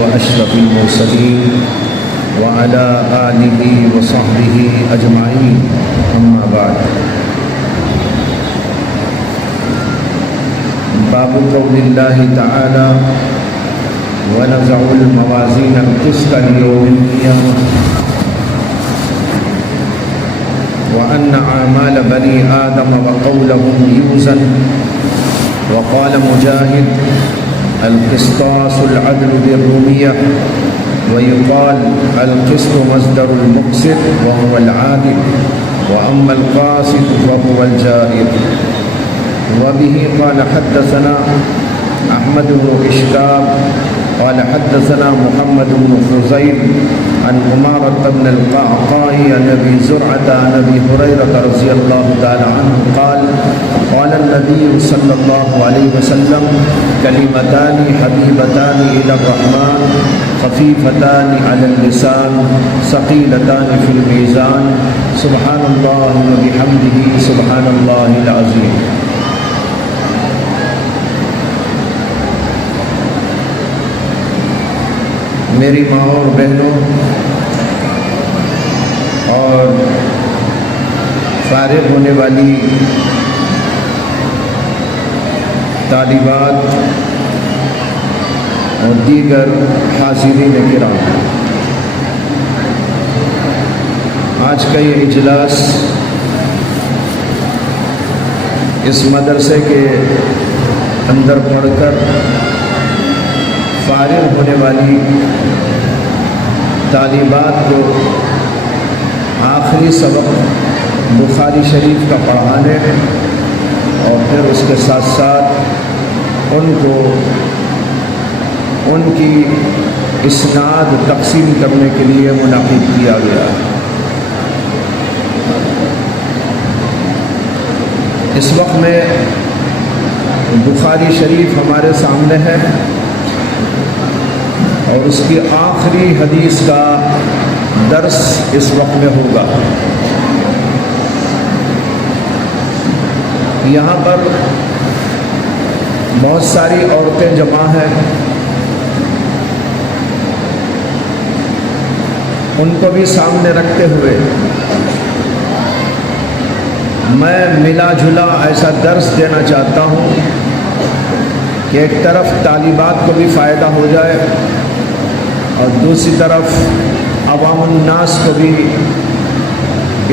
وأشرف المرسلين وعلى آله وصحبه أجمعين أما بعد باب قول الله تعالى ونضع الموازين القسط ليوم القيامة وأن أعمال بني آدم وقولهم يوزن وقال مجاهد القسطاس العدل بالرومية ويقال القسط مصدر المقسط وهو العادل وأما القاسط فهو الجائر. وبه قال حدثنا أحمد بن إشكاب قال حدثنا محمد بن خزيم عن عمارة بن القعقاع عن أبي زرعة عن أبي هريرة رضي الله تعالى عنه قال قال النبي صلى الله عليه وسلم كلمتان حبيبتان إلى الرحمن خفيفتان على اللسان ثقيلتان في الميزان سبحان الله وبحمده سبحان الله العظيم. میری ماں اور بہنوں اور فارغ ہونے والی طالبات اور دیگر حاضرین کرام، آج کا یہ اجلاس اس مدرسے کے اندر پڑھ کر فارغ ہونے والی طالبات کو آخری سبق بخاری شریف کا پڑھانے اور پھر اس کے ساتھ ساتھ ان کو ان کی اسناد تقسیم کرنے کے لیے منعقد کیا گیا. اس وقت میں بخاری شریف ہمارے سامنے ہے اور اس کی آخری حدیث کا درس اس وقت میں ہوگا. یہاں پر بہت ساری عورتیں جمع ہیں، ان کو بھی سامنے رکھتے ہوئے میں ملا جلا ایسا درس دینا چاہتا ہوں کہ ایک طرف طالبات کو بھی فائدہ ہو جائے اور دوسری طرف عوام الناس کو بھی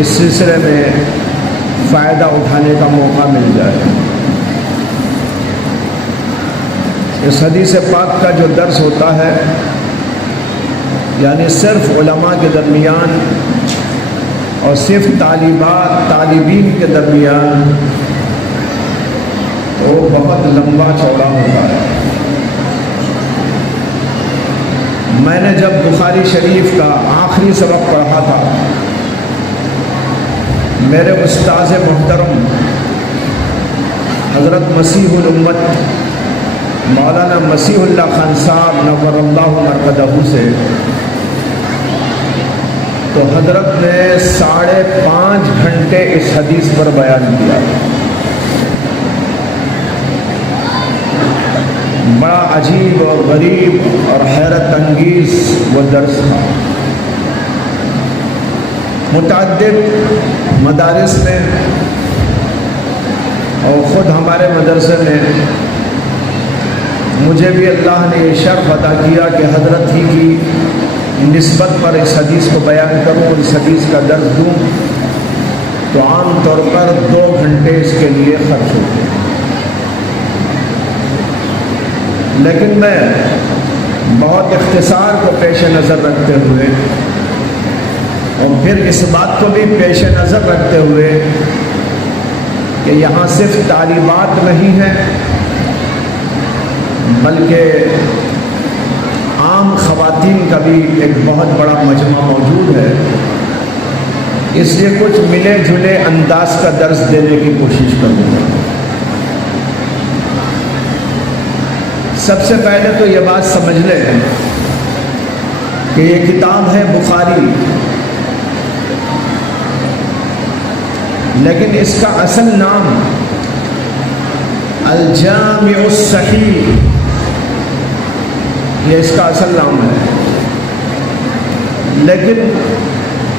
اس سلسلے میں فائدہ اٹھانے کا موقع مل جائے. اس حدیث پاک کا جو درس ہوتا ہے یعنی صرف علماء کے درمیان اور صرف طالبین کے درمیان تو بہت لمبا چوڑا ہوتا ہے. میں نے جب بخاری شریف کا آخری سبق پڑھا تھا میرے استاذ محترم حضرت مسیح الامت مولانا مسیح اللہ خان صاحب نور اللہ مرقدہ سے تو حضرت نے 5.5 گھنٹے اس حدیث پر بیان کیا. بڑا عجیب اور غریب اور حیرت انگیز وہ درس تھا. متعدد مدارس میں اور خود ہمارے مدرسے میں مجھے بھی اللہ نے یہ شرف عطا کیا کہ حضرت ہی کی نسبت پر اس حدیث کو بیان کروں اور اس حدیث کا درس دوں تو عام طور پر 2 گھنٹے اس کے لیے خرچ ہوتے ہیں. لیکن میں بہت اختصار کو پیش نظر رکھتے ہوئے اور پھر اس بات کو بھی پیش نظر رکھتے ہوئے کہ یہاں صرف طالبات نہیں ہیں بلکہ عام خواتین کا بھی ایک بہت بڑا مجمع موجود ہے، اس لیے کچھ ملے جلے انداز کا درس دینے کی کوشش کروں گا. سب سے پہلے تو یہ بات سمجھ لیں کہ یہ کتاب ہے بخاری، لیکن اس کا اصل نام الجامع الصحیح یہ اس کا اصل نام ہے، لیکن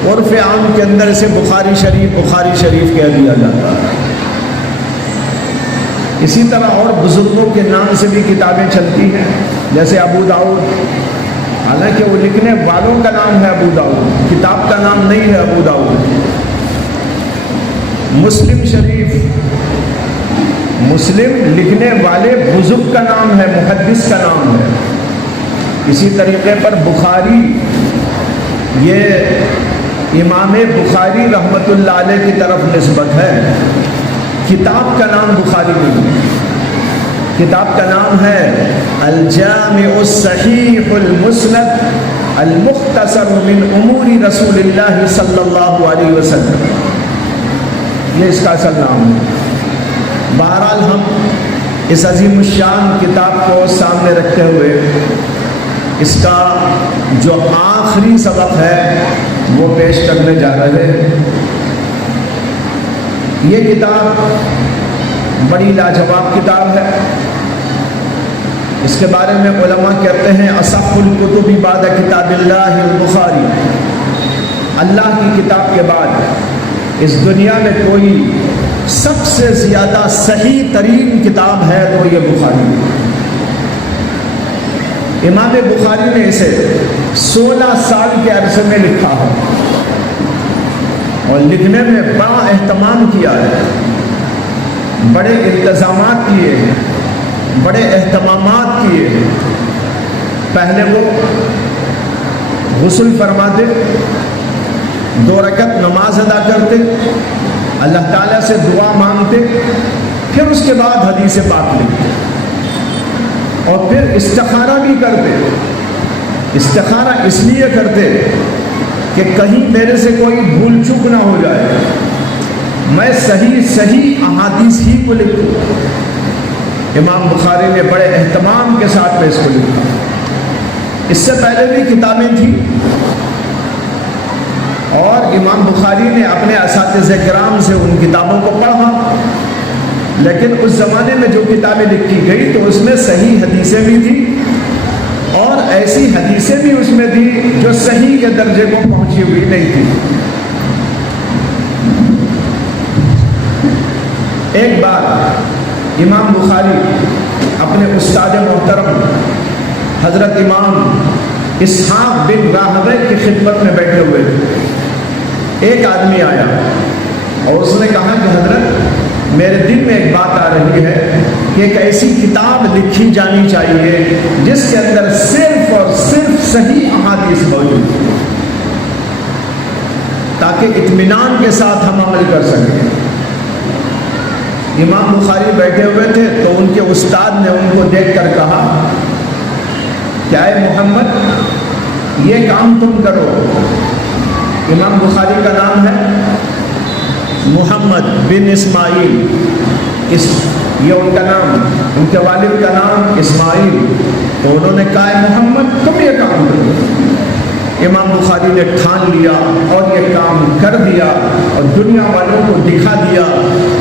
عرف عام کے اندر اسے بخاری شریف کہہ دیا جاتا ہے۔ اسی طرح اور بزرگوں کے نام سے بھی کتابیں چلتی ہیں، جیسے ابو داؤد، حالانکہ وہ لکھنے والوں کا نام ہے ابو داؤد، کتاب کا نام نہیں ہے ابو داؤد۔ مسلم شریف، مسلم لکھنے والے بزرگ کا نام ہے، محدث کا نام ہے۔ اسی طریقے پر بخاری، یہ امام بخاری رحمۃ اللہ علیہ کی طرف نسبت ہے، کتاب کا نام بخاری نہیں، کتاب کا نام ہے الجامع الصحیح المسند المختصر من امور رسول اللہ صلی اللہ علیہ وسلم، یہ اس کا اصل نام ہے۔ بہرحال ہم اس عظیم الشان کتاب کو سامنے رکھتے ہوئے اس کا جو آخری سبق ہے وہ پیش کرنے جا رہے ہیں۔ یہ کتاب بڑی لاجواب کتاب ہے، اس کے بارے میں علماء کہتے ہیں اصح الکتب بعد کتاب اللہ البخاری، اللہ کی کتاب کے بعد اس دنیا میں کوئی سب سے زیادہ صحیح ترین کتاب ہے تو یہ بخاری۔ امام بخاری نے اسے 16 سال کے عرصے میں لکھا ہے اور لکھنے میں بڑا اہتمام کیا ہے، بڑے التزامات کیے ہیں، بڑے اہتمامات کیے ہیں۔ پہلے وہ غسل فرماتے، 2 رکعت نماز ادا کرتے، اللہ تعالیٰ سے دعا مانگتے، پھر اس کے بعد حدیث پاک لکھتے اور پھر استخارہ بھی کرتے۔ استخارہ اس لیے کرتے کہ کہیں میرے سے کوئی بھول چوک نہ ہو جائے، میں صحیح احادیث ہی کو لکھوں۔ امام بخاری نے بڑے اہتمام کے ساتھ میں اس کو لکھا۔ اس سے پہلے بھی کتابیں تھیں اور امام بخاری نے اپنے اساتذہ کرام سے ان کتابوں کو پڑھا، لیکن اس زمانے میں جو کتابیں لکھی گئی تو اس میں صحیح حدیثیں بھی تھیں اور ایسی حدیثیں بھی اس میں تھی جو صحیح کے درجے کو پہنچی ہوئی نہیں تھی۔ ایک بار امام بخاری اپنے استاد محترم حضرت امام اسحاق بن راہویہ کی خدمت میں بیٹھے ہوئے تھے۔ ایک آدمی آیا اور اس نے کہا کہ حضرت میرے دل میں ایک بات آ رہی ہے کہ ایک ایسی کتاب لکھی جانی چاہیے جس کے اندر صرف اور صرف صحیح احادیث موجود ہو، تاکہ اطمینان کے ساتھ ہم عمل کر سکیں۔ امام بخاری بیٹھے ہوئے تھے تو ان کے استاد نے ان کو دیکھ کر کہا کہ اے محمد یہ کام تم کرو۔ امام بخاری کا نام ہے محمد بن اسماعیل، یہ ان کا نام، ان کے والد کا نام اسماعیل، تو انہوں نے کہا اے محمد تم یہ کام کرو۔ امام بخاری نے ٹھان لیا اور یہ کام کر دیا اور دنیا والوں کو دکھا دیا،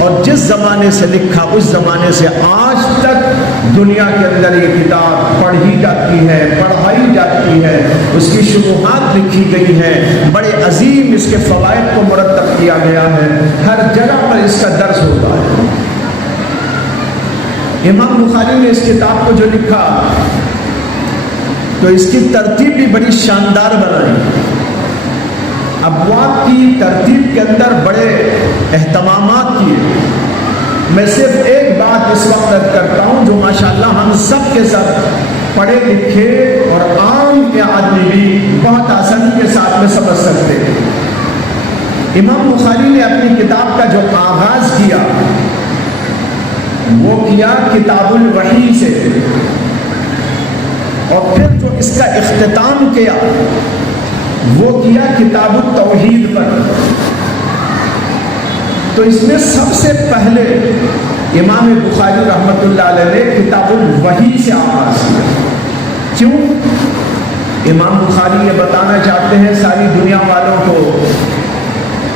اور جس زمانے سے لکھا اس زمانے سے آج تک دنیا کے اندر یہ کتاب پڑھی جاتی ہے، پڑھائی جاتی ہے، اس کی شروحات لکھی گئی ہیں، بڑے عظیم اس کے فوائد کو مرتب کیا گیا ہے، ہر جگہ پر اس کا درس ہوتا ہے۔ امام بخاری نے اس کتاب کو جو لکھا تو اس کی ترتیب بھی بڑی شاندار بنائی، ابواب کی ترتیب کے اندر بڑے اہتمامات کیے۔ میں صرف ایک بات اس وقت رد کرتا ہوں جو ماشاءاللہ ہم سب کے ساتھ پڑھے لکھے اور عام کے آدمی بھی بہت آسانی کے ساتھ میں سمجھ سکتے ہیں۔ امام بخاری نے اپنی کتاب کا جو آغاز کیا وہ کیا کتاب الوحی سے، اور پھر جو اس کا اختتام کیا وہ کیا کتاب التوحید پر۔ تو اس میں سب سے پہلے امام بخاری رحمۃ اللہ علیہ نے کتاب الوحی سے آغاز کیا۔ کیوں؟ امام بخاری یہ بتانا چاہتے ہیں ساری دنیا والوں کو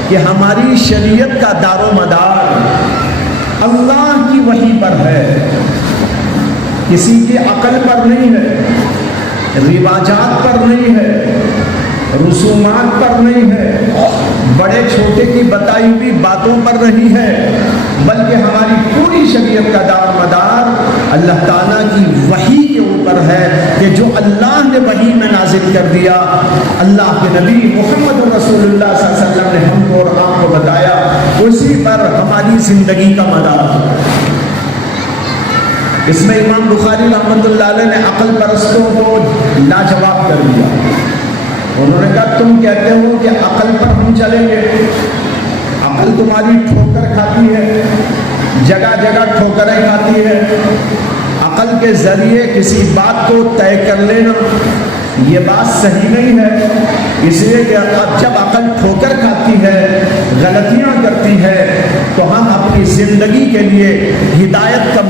کہ ہماری شریعت کا دار و مدار اللہ کی وحی پر ہے، کسی کی عقل پر نہیں ہے، رواجات پر نہیں ہے، رسومات پر نہیں ہے، بڑے چھوٹے کی بتائی ہوئی باتوں پر نہیں ہے، بلکہ ہماری پوری شریعت کا دار مدار اللہ تعالیٰ کی وحی کے اوپر ہے کہ جو اللہ نے وحی میں نازل کر دیا، اللہ کے نبی محمد رسول اللہ صلی اللہ علیہ وسلم نے ہم کو اور آپ کو بتایا، اسی پر ہماری زندگی کا مدار ہے۔ اس میں امام بخاری رحمۃ اللہ علیہ نے عقل پرستوں کو لاجواب کر دیا۔ انہوں نے کہا تم کہتے ہو کہ عقل پر ہم چلیں گے، عقل تمہاری ٹھوکر کھاتی ہے، جگہ جگہ ٹھوکریں کھاتی ہے، عقل کے ذریعے کسی بات کو طے کر لینا یہ بات صحیح نہیں ہے، اس لیے کہ اب جب عقل ٹھوکر کھاتی ہے، غلطیاں کرتی ہے، تو ہم اپنی زندگی کے لیے ہدایت کا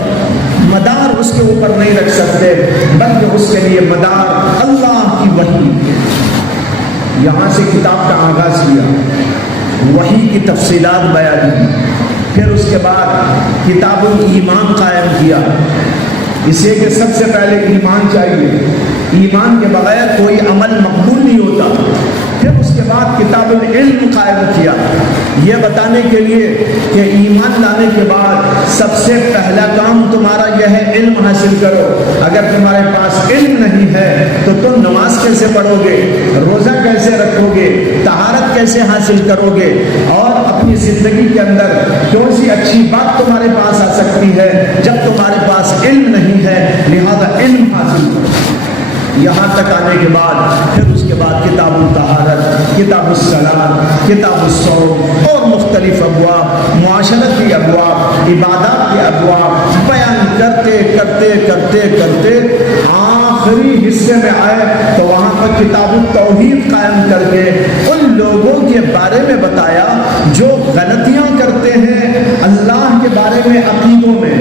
مدار اس کے اوپر نہیں رکھ سکتے، بلکہ اس کے لیے مدار اللہ کی وحی۔ یہاں سے کتاب کا آغاز کیا، وحی کی تفصیلات بیان کی، پھر اس کے بعد کتاب الایمان قائم کیا، اسے کہ سب سے پہلے ایمان چاہیے، ایمان کے بغیر کوئی عمل مقبول نہیں ہوتا۔ پھر اس کے بعد کتاب العلم قائم کیا، یہ بتانے کے لیے کہ ایمان لانے کے بعد سب سے پہلا کام تمہارا یہ ہے علم حاصل کرو۔ اگر تمہارے پاس علم نہیں ہے تو تم نماز کیسے پڑھو گے، روزہ کیسے رکھو گے، طہارت کیسے حاصل کرو گے، اور اپنی زندگی کے اندر کون سی اچھی بات تمہارے پاس آ سکتی ہے جب تمہارے پاس علم نہیں ہے۔ لہذا علم حاصل کرو۔ یہاں تک آنے کے بعد پھر اس کے بعد کتاب الطہارت، کتاب الصلاۃ، کتاب الصوم اور مختلف ابواب، معاشرت کی ابواب، عبادات کے ابواب بیان کرتے کرتے کرتے کرتے آخری حصے میں آئے تو وہاں پر کتاب التوحید قائم کر کے ان لوگوں کے بارے میں بتایا جو غلطیاں کرتے ہیں اللہ کے بارے میں عقیدوں میں۔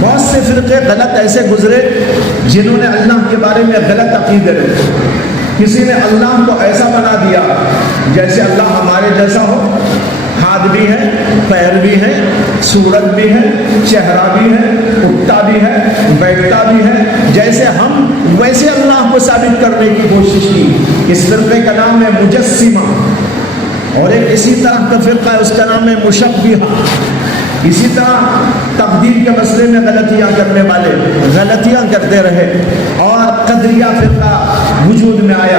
بہت سے فرقے غلط ایسے گزرے جنہوں نے اللہ کے بارے میں غلط عقیدے رکھے۔ کسی نے اللہ کو ایسا بنا دیا جیسے اللہ ہمارے جیسا ہو، ہاتھ بھی ہے، پیر بھی ہے، صورت بھی ہے، چہرہ بھی ہے، اٹھتا بھی ہے، بیٹھتا بھی ہے، جیسے ہم ویسے اللہ کو ثابت کرنے کی کوشش کی۔ اس فرقے کا نام ہے مجسمہ، اور ایک اسی طرح کا فرقہ ہے اس کا نام ہے مشبہہ۔ اسی طرح تقدیر کے مسئلے میں غلطیاں کرنے والے غلطیاں کرتے رہے، اور قدریہ فرقہ وجود میں آیا،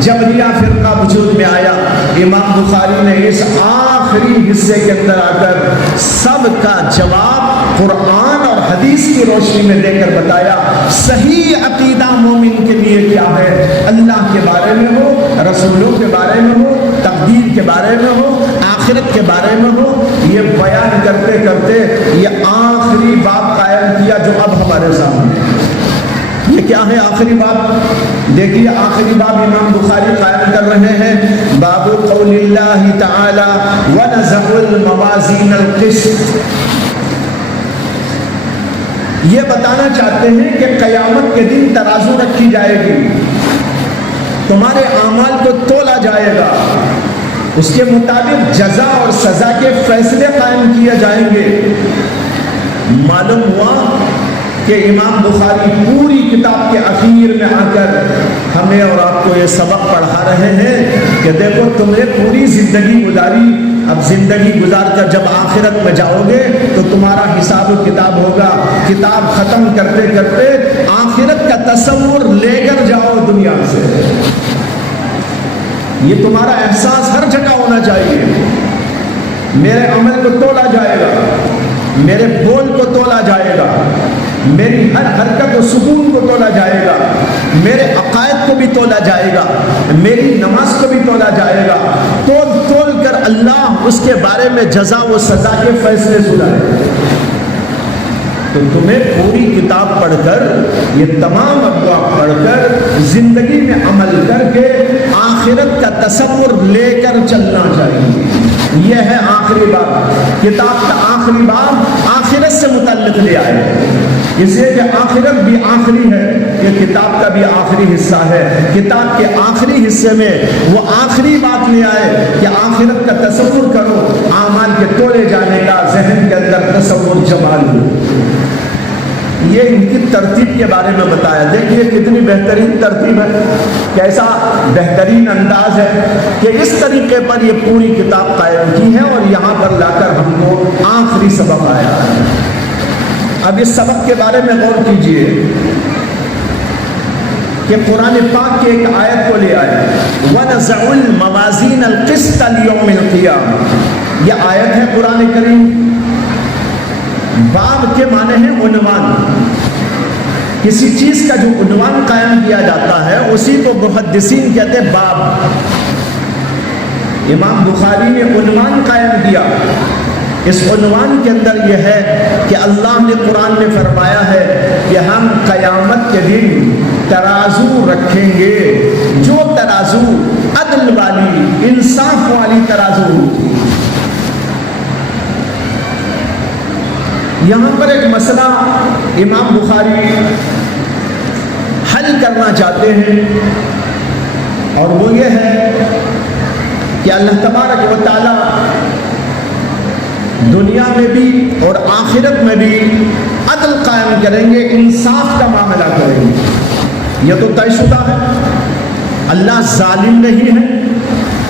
جبریہ فرقہ وجود میں آیا۔ امام بخاری نے اس آخری حصے کے اندر آ کر سب کا جواب قرآن اور حدیث کی روشنی میں دے کر بتایا صحیح عقیدہ مومن کے لیے کیا ہے، اللہ کے بارے میں ہو، رسولوں کے بارے میں ہو، تقدیر کے بارے میں ہو، آخرت کے بارے میں ہو۔ یہ بیان کرتے کرتے یہ آخری باب قائم کیا جو اب ہمارے سامنے ہے۔ یہ کیا ہے آخری باب؟ دیکھیے آخری باب امام بخاری قائم کر رہے ہیں، باب قول اللہ تعالی ونضع الموازین القسط۔ یہ بتانا چاہتے ہیں کہ قیامت کے دن ترازو رکھی جائے گی، تمہارے اعمال کو تولا جائے گا، اس کے مطابق جزا اور سزا کے فیصلے قائم کیے جائیں گے۔ معلوم ہوا کہ امام بخاری پوری کتاب کے اخیر میں آ کر ہمیں اور آپ کو یہ سبق پڑھا رہے ہیں کہ دیکھو تم نے پوری زندگی گزاری، اب زندگی گزار کر جب آخرت میں جاؤ گے تو تمہارا حساب و کتاب ہوگا۔ کتاب ختم کرتے کرتے آخرت کا تصور لے کر جاؤ دنیا سے۔ یہ تمہارا احساس ہر جگہ ہونا چاہیے۔ میرے عمل کو تولا جائے گا، میرے بول کو تولا جائے گا، میری ہر حرکت و سکون کو تولا جائے گا، میرے عقائد کو بھی تولا جائے گا، میری نماز کو بھی تولا جائے گا۔ تول تول کر اللہ اس کے بارے میں جزا و سزا کے فیصلے سنائے۔ تو تمہیں پوری کتاب پڑھ کر، یہ تمام ابواب پڑھ کر، زندگی میں عمل کر کے آخرت کا تصور لے کر چلنا چاہیے۔ یہ ہے آخری باب، کتاب کا آخری باب آخرت سے متعلق لے آئے، اس لیے کہ آخرت بھی آخری ہے، یہ کتاب کا بھی آخری حصہ ہے۔ کتاب کے آخری حصے میں وہ آخری بات لے آئے کہ آخرت کا تصور کرو، اعمال کے تولے جانے کا ذہن کے اندر تصور جمال ہو۔ یہ ان کی ترتیب کے بارے میں بتایا. دیکھیے کتنی بہترین ترتیب ہے، کیسا بہترین انداز ہے کہ اس طریقے پر یہ پوری کتاب قائم کی ہے اور یہاں پر لا کر ہم کو آخری سبق آیا ہے. اب اس سبق کے بارے میں غور کیجئے کہ قرآن پاک کی ایک آیت کو لے آئے، وَنَزَعُ الْمَوَازِينَ الْقِسْطَ لِيَوْمِ الْقِيَامَةِ. یہ آیت ہے قرآن کریم. باب کے معنی ہے عنوان. کسی چیز کا جو عنوان قائم کیا جاتا ہے اسی کو محدثین کہتے ہیں باب. امام بخاری نے عنوان قائم کیا. اس عنوان کے اندر یہ ہے کہ اللہ نے قرآن میں فرمایا ہے کہ ہم قیامت کے دن ترازو رکھیں گے، جو ترازو عدل والی، انصاف والی ترازو ہوتی. یہاں پر ایک مسئلہ امام بخاری حل کرنا چاہتے ہیں اور وہ یہ ہے کہ اللہ تبارک و تعالی دنیا میں بھی اور آخرت میں بھی عدل قائم کریں گے، انصاف کا معاملہ کریں گے. یہ تو طے شدہ ہے. اللہ ظالم نہیں ہے.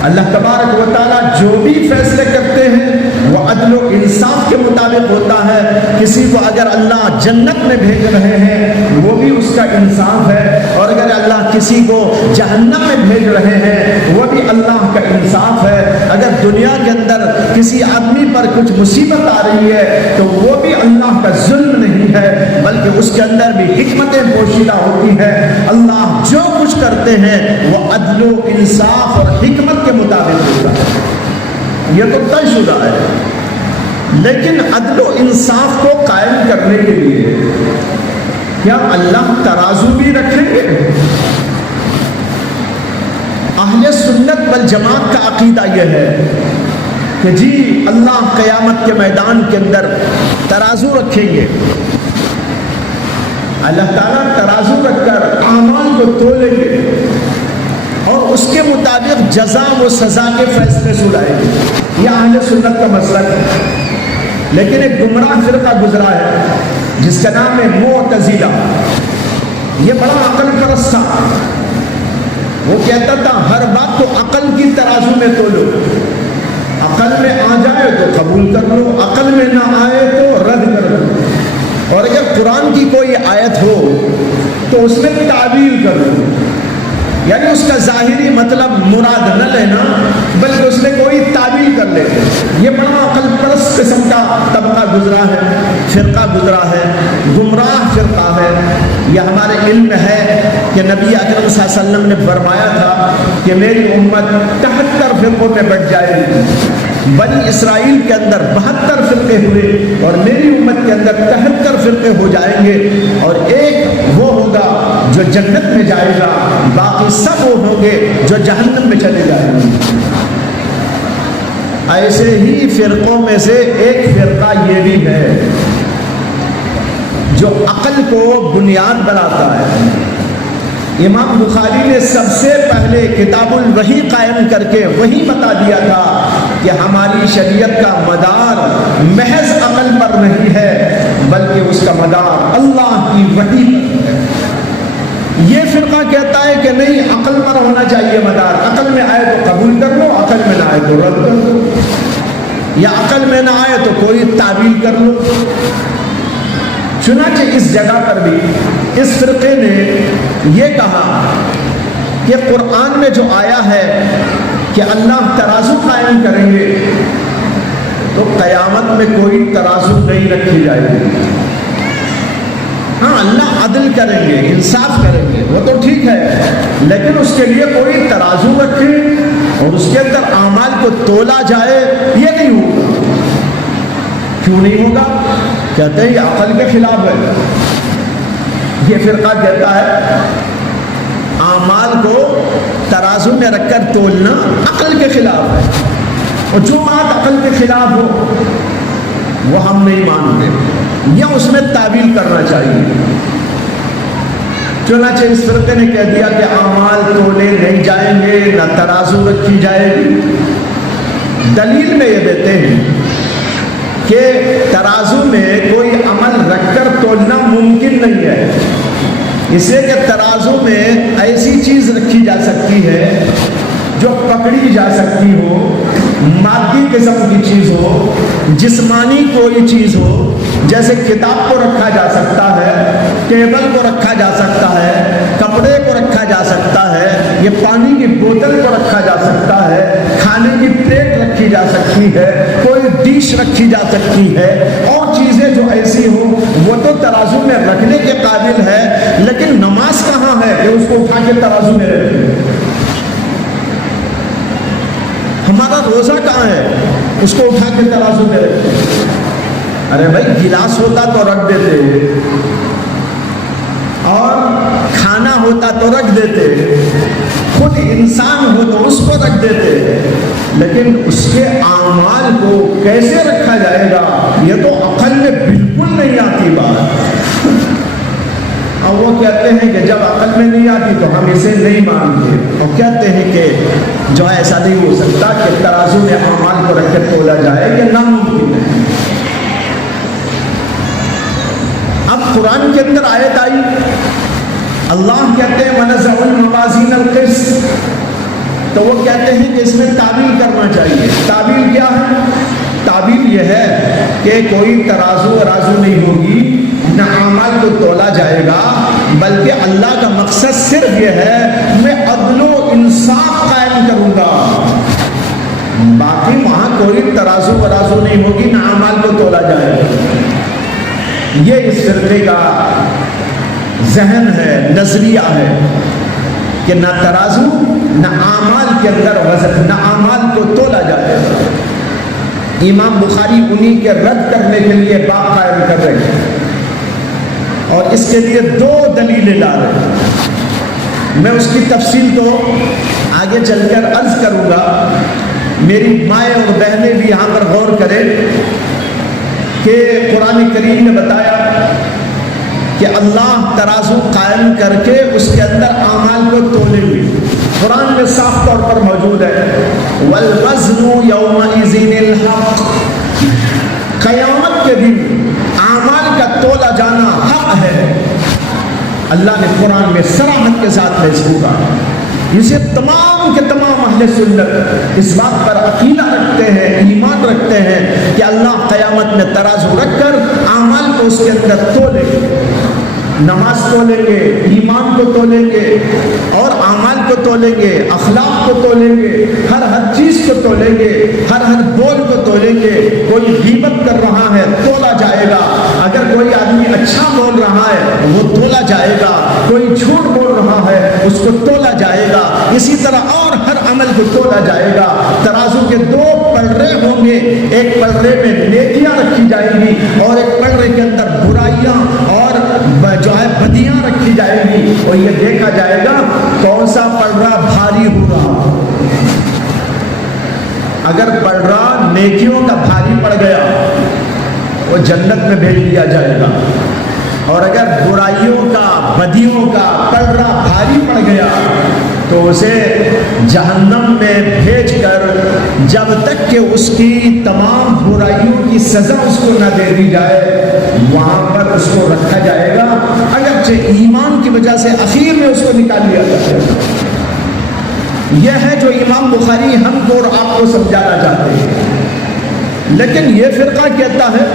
اللہ تبارک و تعالیٰ جو بھی فیصلے کرتے ہیں وہ عدل و انصاف کے مطابق ہوتا ہے. کسی کو اگر اللہ جنت میں بھیج رہے ہیں وہ بھی اس کا انصاف ہے، اور اگر اللہ کسی کو جہنم میں بھیج رہے ہیں وہ بھی اللہ کا انصاف ہے. اگر دنیا کے اندر کسی آدمی پر کچھ مصیبت آ رہی ہے تو وہ بھی اللہ کا ظلم نہیں ہے، بلکہ اس کے اندر بھی حکمتیں پوشیدہ ہوتی ہیں. اللہ جو کچھ کرتے ہیں وہ عدل و انصاف اور حکمت کے مطابق ہوتا ہے. یہ تو طے شدہ ہے. لیکن عدل و انصاف کو قائم کرنے کے لیے کیا اللہ ترازو بھی رکھیں گے؟ اہل سنت والجماعت کا عقیدہ یہ ہے کہ جی اللہ قیامت کے میدان کے اندر ترازو رکھیں گے. اللہ تعالیٰ ترازو رکھ کر اعمال کو تولیں گے اور اس کے مطابق جزا و سزا کے فیصلے سنائیں گے. یہ اہل سنت کا مسلک ہے. لیکن ایک گمراہ فرقہ گزرا ہے جس کا نام ہے معتزلہ. یہ بڑا عقل پرست تھا. وہ کہتا تھا ہر بات کو عقل کی ترازو میں تولو. عقل میں آ جائے تو قبول کر لو، عقل میں نہ آئے تو رد کر لو. اور اگر قرآن کی کوئی آیت ہو تو اس میں تعویل کر لو، یعنی اس کا ظاہری مطلب مراد نہ لینا بلکہ اس میں کوئی تعبیر کر لے. یہ بڑا عقل پرست قسم کا طبقہ گزرا ہے، فرقہ گزرا ہے، گمراہ فرقہ ہے. یہ ہمارے علم میں ہے کہ نبی اکرم صلی اللہ علیہ وسلم نے فرمایا تھا کہ میری امت 73 فرقوں میں بٹ جائے گی. بنی اسرائیل کے اندر 72 فرقے ہوئے اور میری امت کے اندر 73 فرقے ہو جائیں گے، اور ایک وہ ہوگا جو جنت میں جائے گا، باقی سب وہ ہوں گے جو جہنم میں چلے جائیں گے. ایسے ہی فرقوں میں سے ایک فرقہ یہ بھی ہے جو عقل کو بنیاد بناتا ہے. امام بخاری نے سب سے پہلے کتاب الوحی قائم کر کے وہی بتا دیا تھا کہ ہماری شریعت کا مدار محض عقل پر نہیں ہے بلکہ اس کا مدار اللہ کی وحی پر ہے. یہ فرقہ کہتا ہے کہ نہیں، عقل پر ہونا چاہیے مدار. عقل میں آئے تو قبول کر لو، عقل میں نہ آئے تو رد کر دو، یا عقل میں نہ آئے تو کوئی تعویل کر لو. چنانچہ اس جگہ پر بھی اس فرقے نے یہ کہا کہ قرآن میں جو آیا ہے کہ اللہ ترازو قائم کریں گے تو قیامت میں کوئی ترازو نہیں رکھی جائے گی. ہاں اللہ عدل کریں گے، انصاف کریں گے، وہ تو ٹھیک ہے، لیکن اس کے لیے کوئی ترازو رکھے اور اس کے اندر اعمال کو تولا جائے، یہ نہیں ہوگا. کیوں نہیں ہوگا؟ کہتے ہیں یہ عقل کے خلاف ہے. یہ فرقہ کہتا ہے اعمال کو ترازو میں رکھ کر تولنا عقل کے خلاف ہے، اور جو بات عقل کے خلاف ہو وہ ہم نہیں مانتے یا اس میں تعویل کرنا چاہیے. چنانچہ اس فرقے نے کہہ دیا کہ اعمال تولے نہیں جائیں گے، نہ ترازو رکھی جائے گی. دلیل میں یہ دیتے ہیں کہ ترازو میں کوئی عمل رکھ کر تولنا ممکن نہیں ہے، اس لیے کہ ترازو میں ایسی چیز رکھی جا سکتی ہے جو پکڑی جا سکتی ہو، مادی قسم کی چیز ہو، جسمانی کوئی چیز ہو، جیسے کتاب کو رکھا جا سکتا ہے، ٹیبل کو رکھا جا سکتا ہے، کپڑے کو رکھا جا سکتا ہے، یہ پانی کی بوتل کو رکھا جا سکتا ہے، کھانے کی پلیٹ رکھی جا سکتی ہے، کوئی ڈش رکھی جا سکتی ہے، اور چیزیں جو ایسی ہوں وہ تو ترازو میں رکھنے کے قابل ہے، لیکن نماز کہاں ہے کہ اس کو اٹھا کے ترازو میں رکھیں؟ ہمارا روزہ کہاں ہے اس کو اٹھا کے ترازو میں رکھیں؟ ارے بھائی گلاس ہوتا تو رکھ دیتے، اور کھانا ہوتا تو رکھ دیتے، خود انسان ہو تو اس کو رکھ دیتے، لیکن اس کے اعمال کو کیسے رکھا جائے گا یہ تو عقل میں بالکل نہیں آتی بات۔ اور وہ کہتے ہیں کہ جب عقل میں نہیں آتی تو ہم اسے نہیں مانتے، اور کہتے ہیں کہ جو ایسا نہیں ہو سکتا کہ ترازو میں اعمال کو رکھ کے تولا جائے، کہ ناممکن ہے۔ اب قرآن کے اندر آیت آئی، اللہ کہتے ہیں وَنَزَعُ الْمَوَازِينَ الْقِسْطَ، تو وہ کہتے ہیں کہ اس میں تعبیر کرنا چاہیے۔ تعبیر کیا ہے؟ تعبیر یہ ہے کہ کوئی ترازو ورازو نہیں ہوگی، نہ اعمال کو تولا جائے گا، بلکہ اللہ کا مقصد صرف یہ ہے میں عدل و انصاف قائم کروں گا، باقی وہاں کوئی ترازو ورازو نہیں ہوگی، نہ اعمال کو تولا جائے گا۔ یہ اس فرقے کا ذہن ہے، نظریہ ہے کہ نہ ترازو نہ اعمال کے اندر وزن، نہ اعمال کو تولا جائے گا۔ امام بخاری انہی کے رد کرنے کے لیے باب قائم کر رہے ہیں، اور اس کے لیے 2 دلیلیں لا رہے ہیں۔ میں اس کی تفصیل تو آگے چل کر عرض کروں گا، میری مائیں اور بہنیں بھی یہاں پر غور کریں کہ قرآن کریم نے بتایا کہ اللہ ترازو قائم کر کے اس کے اندر اعمال کو تولیں گے۔ قرآن میں صاف طور پر موجود ہے وَالْوَزْنُ يَوْمَئِذٍ الْحَقُّ، قیامت کے دن اعمال کا تولا جانا حق ہے۔ اللہ نے قرآن میں صراحت کے ساتھ محسوس کہا، اسے تمام کے تمام اہل سنت اس بات پر عقیدہ رکھتے ہیں، ایمان رکھتے ہیں کہ اللہ قیامت میں ترازو رکھ کر اعمال کو اس کے اندر تولیں گے، نماز تولیں گے، ایمان کو تولیں گے، اور اعمال کو تولیں گے، اخلاق کو تولیں گے، ہر چیز کو تولیں گے، ہر بول کو تولیں گے۔ کوئی غیبت کر رہا ہے تولا جائے گا، اگر کوئی آدمی اچھا بول رہا ہے وہ تولا جائے گا، کوئی جھوٹ بول رہا ہے اس کو تولا جائے گا، اسی طرح اور ہر عمل کو تولا جائے گا۔ ترازو کے 2 پلڑے ہوں گے، ایک پلڑے میں نیکیاں رکھی جائیں گی اور ایک پلڑے کے اندر برائیاں اور جو ہے بدیاں رکھی جائیں گی، اور یہ دیکھا جائے گا کون سا پلڑا بھاری ہوگا۔ اگر پلڑا نیکیوں کا بھاری پڑ گیا وہ جنت میں بھیج دیا جائے گا، اور اگر برائیوں کا بدیوں کا پلڑا بھاری پڑ گیا تو اسے جہنم میں بھیج کر جب تک کہ اس کی تمام برائیوں کی سزا اس کو نہ دے دی جائے وہاں پر اس کو رکھا جائے گا، اگرچہ ایمان کی وجہ سے اخیر میں اس کو نکال لیا جائے گا۔ یہ ہے جو امام بخاری ہم کو اور آپ کو سمجھانا چاہتے ہیں، لیکن یہ فرقہ کہتا ہے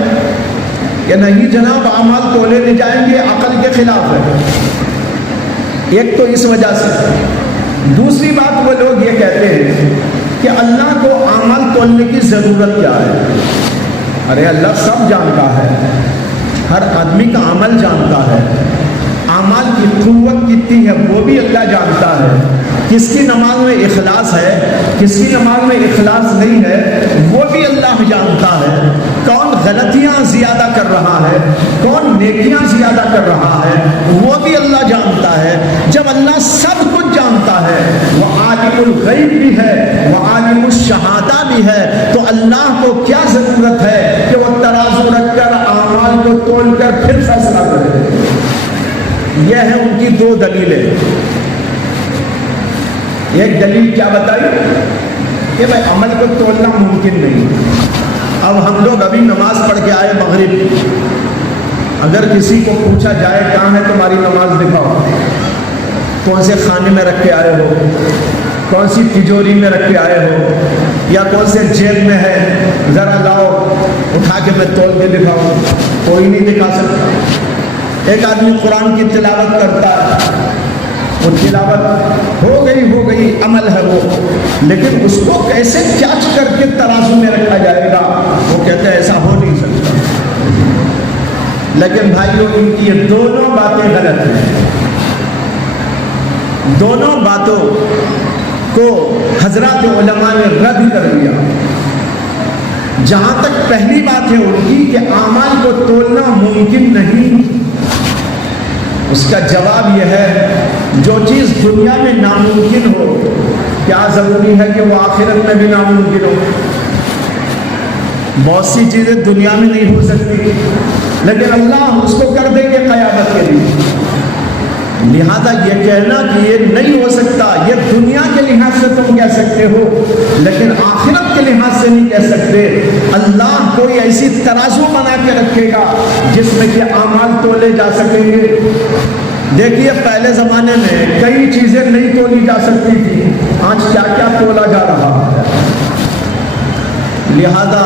کہ نہیں جناب اعمال تولے نہیں جائیں گے، عقل کے خلاف ہے۔ ایک تو اس وجہ سے، دوسری بات وہ لوگ یہ کہتے ہیں کہ اللہ کو اعمال تولنے کی ضرورت کیا ہے؟ ارے اللہ سب جانتا ہے، ہر آدمی کا عمل جانتا ہے، اعمال کی قوت کتنی ہے وہ بھی اللہ جانتا ہے، کس کی نماز میں اخلاص ہے، کس کی نماز میں اخلاص نہیں ہے وہ بھی اللہ جانتا ہے، کون غلطیاں زیادہ کر رہا ہے، کون نیکیاں زیادہ کر رہا ہے وہ بھی اللہ جانتا ہے۔ جب اللہ سب کچھ جانتا ہے، وہ عالم الغیب بھی ہے، وہ عالم الشہادہ بھی ہے، تو اللہ کو کیا ضرورت ہے کہ وہ ترازو رکھ کر اعمال کو تول کر پھر فیصلہ کرے؟ یہ ہے ان کی 2 دلیلیں۔ ایک دلیل کیا بتائی کہ بھائی عمل کو تولنا ممکن نہیں، اب ہم لوگ ابھی نماز پڑھ کے آئے مغرب، اگر کسی کو پوچھا جائے کہاں ہے تمہاری نماز دکھاؤ، کون سے خانے میں رکھ کے آئے ہو، کون سی تجوری میں رکھ کے آئے ہو، یا کون سے جیب میں ہے، ذرا لاؤ اٹھا کے میں تول کے دکھاؤں، کوئی نہیں دکھا سکتا۔ ایک آدمی قرآن کی تلاوت کرتا ہے، وہ تلاوت ہو گئی عمل ہے وہ، لیکن اس کو کیسے جانچ کر کے ترازو میں رکھا جائے گا، وہ کہتے ہیں ایسا ہو نہیں سکتا۔ لیکن بھائیوں، ان کی یہ دونوں باتیں غلط ہیں۔ دونوں باتوں کو حضرات علماء نے رد کر دیا۔ جہاں تک پہلی بات ہے ان کی کہ اعمال کو تولنا ممکن نہیں، اس کا جواب یہ ہے جو چیز دنیا میں ناممکن ہو، کیا ضروری ہے کہ وہ آخرت میں بھی ناممکن ہو؟ بہت سی چیزیں دنیا میں نہیں ہو سکتی، لیکن اللہ اس کو کر دیں گے قیامت کے لیے۔ لہذا یہ کہنا کہ یہ نہیں ہو سکتا، یہ دنیا کے لحاظ سے تم کہہ سکتے ہو، لیکن آخرت کے لحاظ سے نہیں کہہ سکتے۔ اللہ کوئی ایسی ترازو بنا کے رکھے گا جس میں کہ اعمال تولے جا سکیں گے۔ دیکھیے پہلے زمانے میں کئی چیزیں نہیں تولی جا سکتی تھی، آج کیا کیا تولا جا رہا ہے۔ لہذا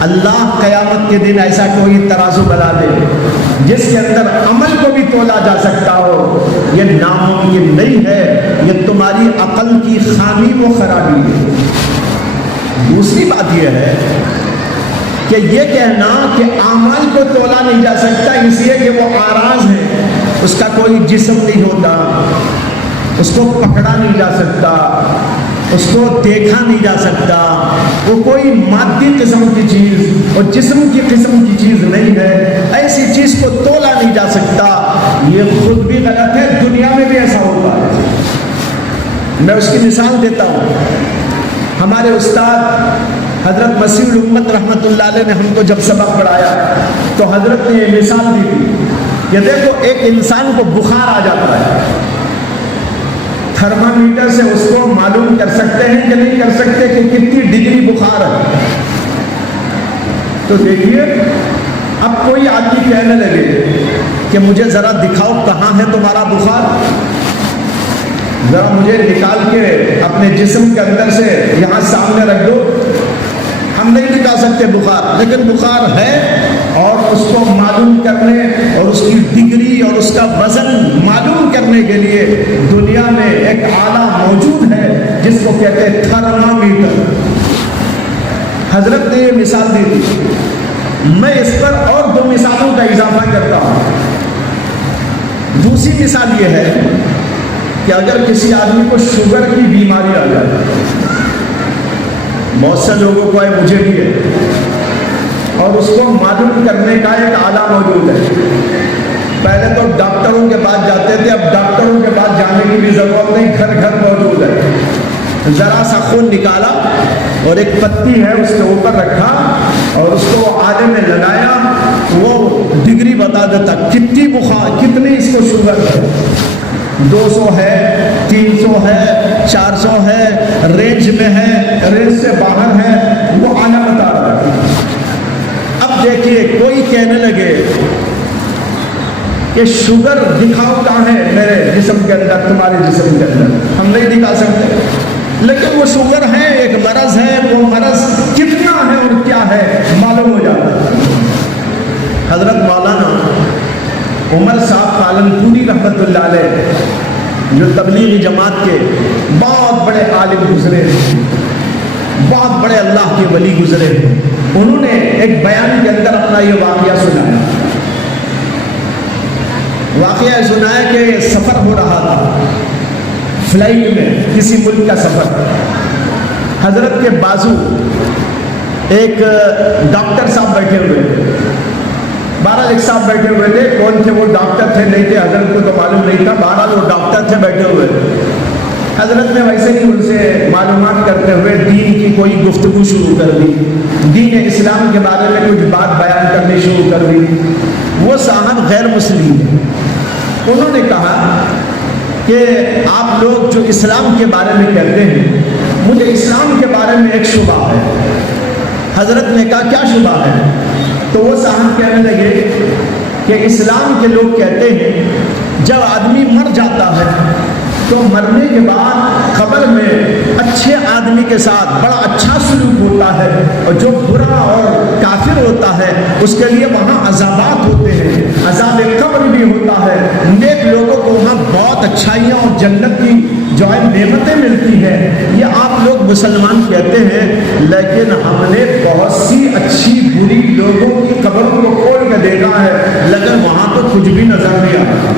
اللہ قیامت کے دن ایسا کوئی ترازو بنا دے جس کے اندر عمل کو بھی تولا جا سکتا ہو، یہ ناممکن نہیں ہے، یہ تمہاری عقل کی خامی و خرابی ہے۔ دوسری بات یہ ہے کہ یہ کہنا کہ اعمال کو تولا نہیں جا سکتا اس لیے کہ وہ آراز ہے، اس کا کوئی جسم نہیں ہوتا، اس کو پکڑا نہیں جا سکتا، اس کو دیکھا نہیں جا سکتا، وہ کوئی مادی قسم کی چیز اور جسم کی قسم کی چیز نہیں ہے، ایسی چیز کو تولا نہیں جا سکتا، یہ خود بھی غلط ہے، دنیا میں بھی ایسا ہوتا ہے۔ میں اس کی مثال دیتا ہوں۔ ہمارے استاد حضرت مسیح الامت رحمۃ اللہ علیہ نے ہم کو جب سبق پڑھایا تو حضرت نے یہ مثال دی تھی کہ دیکھو ایک انسان کو بخار آ جاتا ہے، تھرمامیٹر سے اس کو معلوم کر سکتے ہیں کہ نہیں کر سکتے کہ کتنی ڈگری بخار ہے؟ تو دیکھیے اب کوئی آدمی کہنے لگے کہ مجھے ذرا دکھاؤ کہاں ہے تمہارا بخار، ذرا مجھے نکال کے اپنے جسم کے اندر سے یہاں سامنے رکھ دو۔ ہم نہیں دکھا سکتے بخار، لیکن بخار ہے، اور اس کو معلوم کرنے اور اس کی ڈگری اور اس کا وزن معلوم کرنے کے لیے دنیا میں ایک آلہ موجود ہے جس کو کہتے ہیں تھرمامیٹر۔ حضرت نے یہ مثال دی تھی، میں اس پر اور دو مثالوں کا اضافہ کرتا ہوں۔ دوسری مثال یہ ہے کہ اگر کسی آدمی کو شوگر کی بیماری آ جائے، بہت سے لوگوں کو ہے، مجھے بھی ہے، اور اس کو معلوم کرنے کا ایک آلہ موجود ہے۔ پہلے تو ڈاکٹروں کے پاس جاتے تھے، اب ڈاکٹروں کے پاس جانے کی بھی ضرورت نہیں، گھر گھر موجود ہے۔ ذرا سا خون نکالا اور ایک پتی ہے اس کے اوپر رکھا اور اس کو وہ آلے میں لگایا، وہ ڈگری بتا دیتا کتنی بخار، کتنی اس کو شوگر ہے، 200 ہے، 300 ہے، 400 ہے، رینج میں ہے، رینج سے باہر ہے، وہ آنا بتا رہا ہے۔ اب دیکھیے کوئی کہنے لگے کہ شوگر دکھاؤ کہاں ہے میرے جسم کے اندر، تمہارے جسم کے اندر، ہم نہیں دکھا سکتے، لیکن وہ شوگر ہے، ایک مرض ہے، وہ مرض کتنا ہے اور کیا ہے معلوم ہو جاتا ہے۔ حضرت مولانا عمر صاحب پالنپوری رحمۃ اللہ علیہ جو تبلیغی جماعت کے بہت بڑے عالم گزرے، بہت بڑے اللہ کے ولی گزرے، انہوں نے ایک بیان کے اندر اپنا یہ واقعہ سنایا۔ واقعہ سنایا کہ سفر ہو رہا تھا فلائٹ میں، کسی ملک کا سفر، حضرت کے بازو ایک ڈاکٹر صاحب بیٹھے ہوئے تھے، 12 ایک صاحب بیٹھے ہوئے تھے، کون تھے وہ ڈاکٹر تھے نہیں تھے حضرت کو تو معلوم نہیں تھا، 12 وہ ڈاکٹر تھے بیٹھے ہوئے۔ حضرت نے ویسے ہی ان سے معلومات کرتے ہوئے دین کی کوئی گفتگو شروع کر دی، دین اسلام کے بارے میں کچھ بات بیان کرنی شروع کر دی۔ وہ صاحب غیر مسلم ہیں، انہوں نے کہا کہ آپ لوگ جو اسلام کے بارے میں کہتے ہیں، مجھے اسلام کے بارے میں ایک شبہ ہے، حضرت نے کہا کیا شبہ ہے؟ تو وہ صاحب کہنے لگے کہ اسلام کے لوگ کہتے ہیں جب آدمی مر جاتا ہے تو مرنے کے بعد قبر میں اچھے آدمی کے ساتھ بڑا اچھا سلوک ہوتا ہے، اور جو برا اور کافر ہوتا ہے اس کے لیے وہاں عذابات ہوتے ہیں، عذاب قبر بھی ہوتا ہے، نیک لوگوں کو وہاں بہت اچھائیاں اور جنت کی جو ہے نعمتیں ملتی ہیں۔ یہ آپ لوگ مسلمان کہتے ہیں، لیکن ہم نے بہت سی اچھی بری لوگوں کی قبروں کو کھول کے دیکھا ہے، لیکن وہاں تو کچھ بھی نظر نہیں آتا۔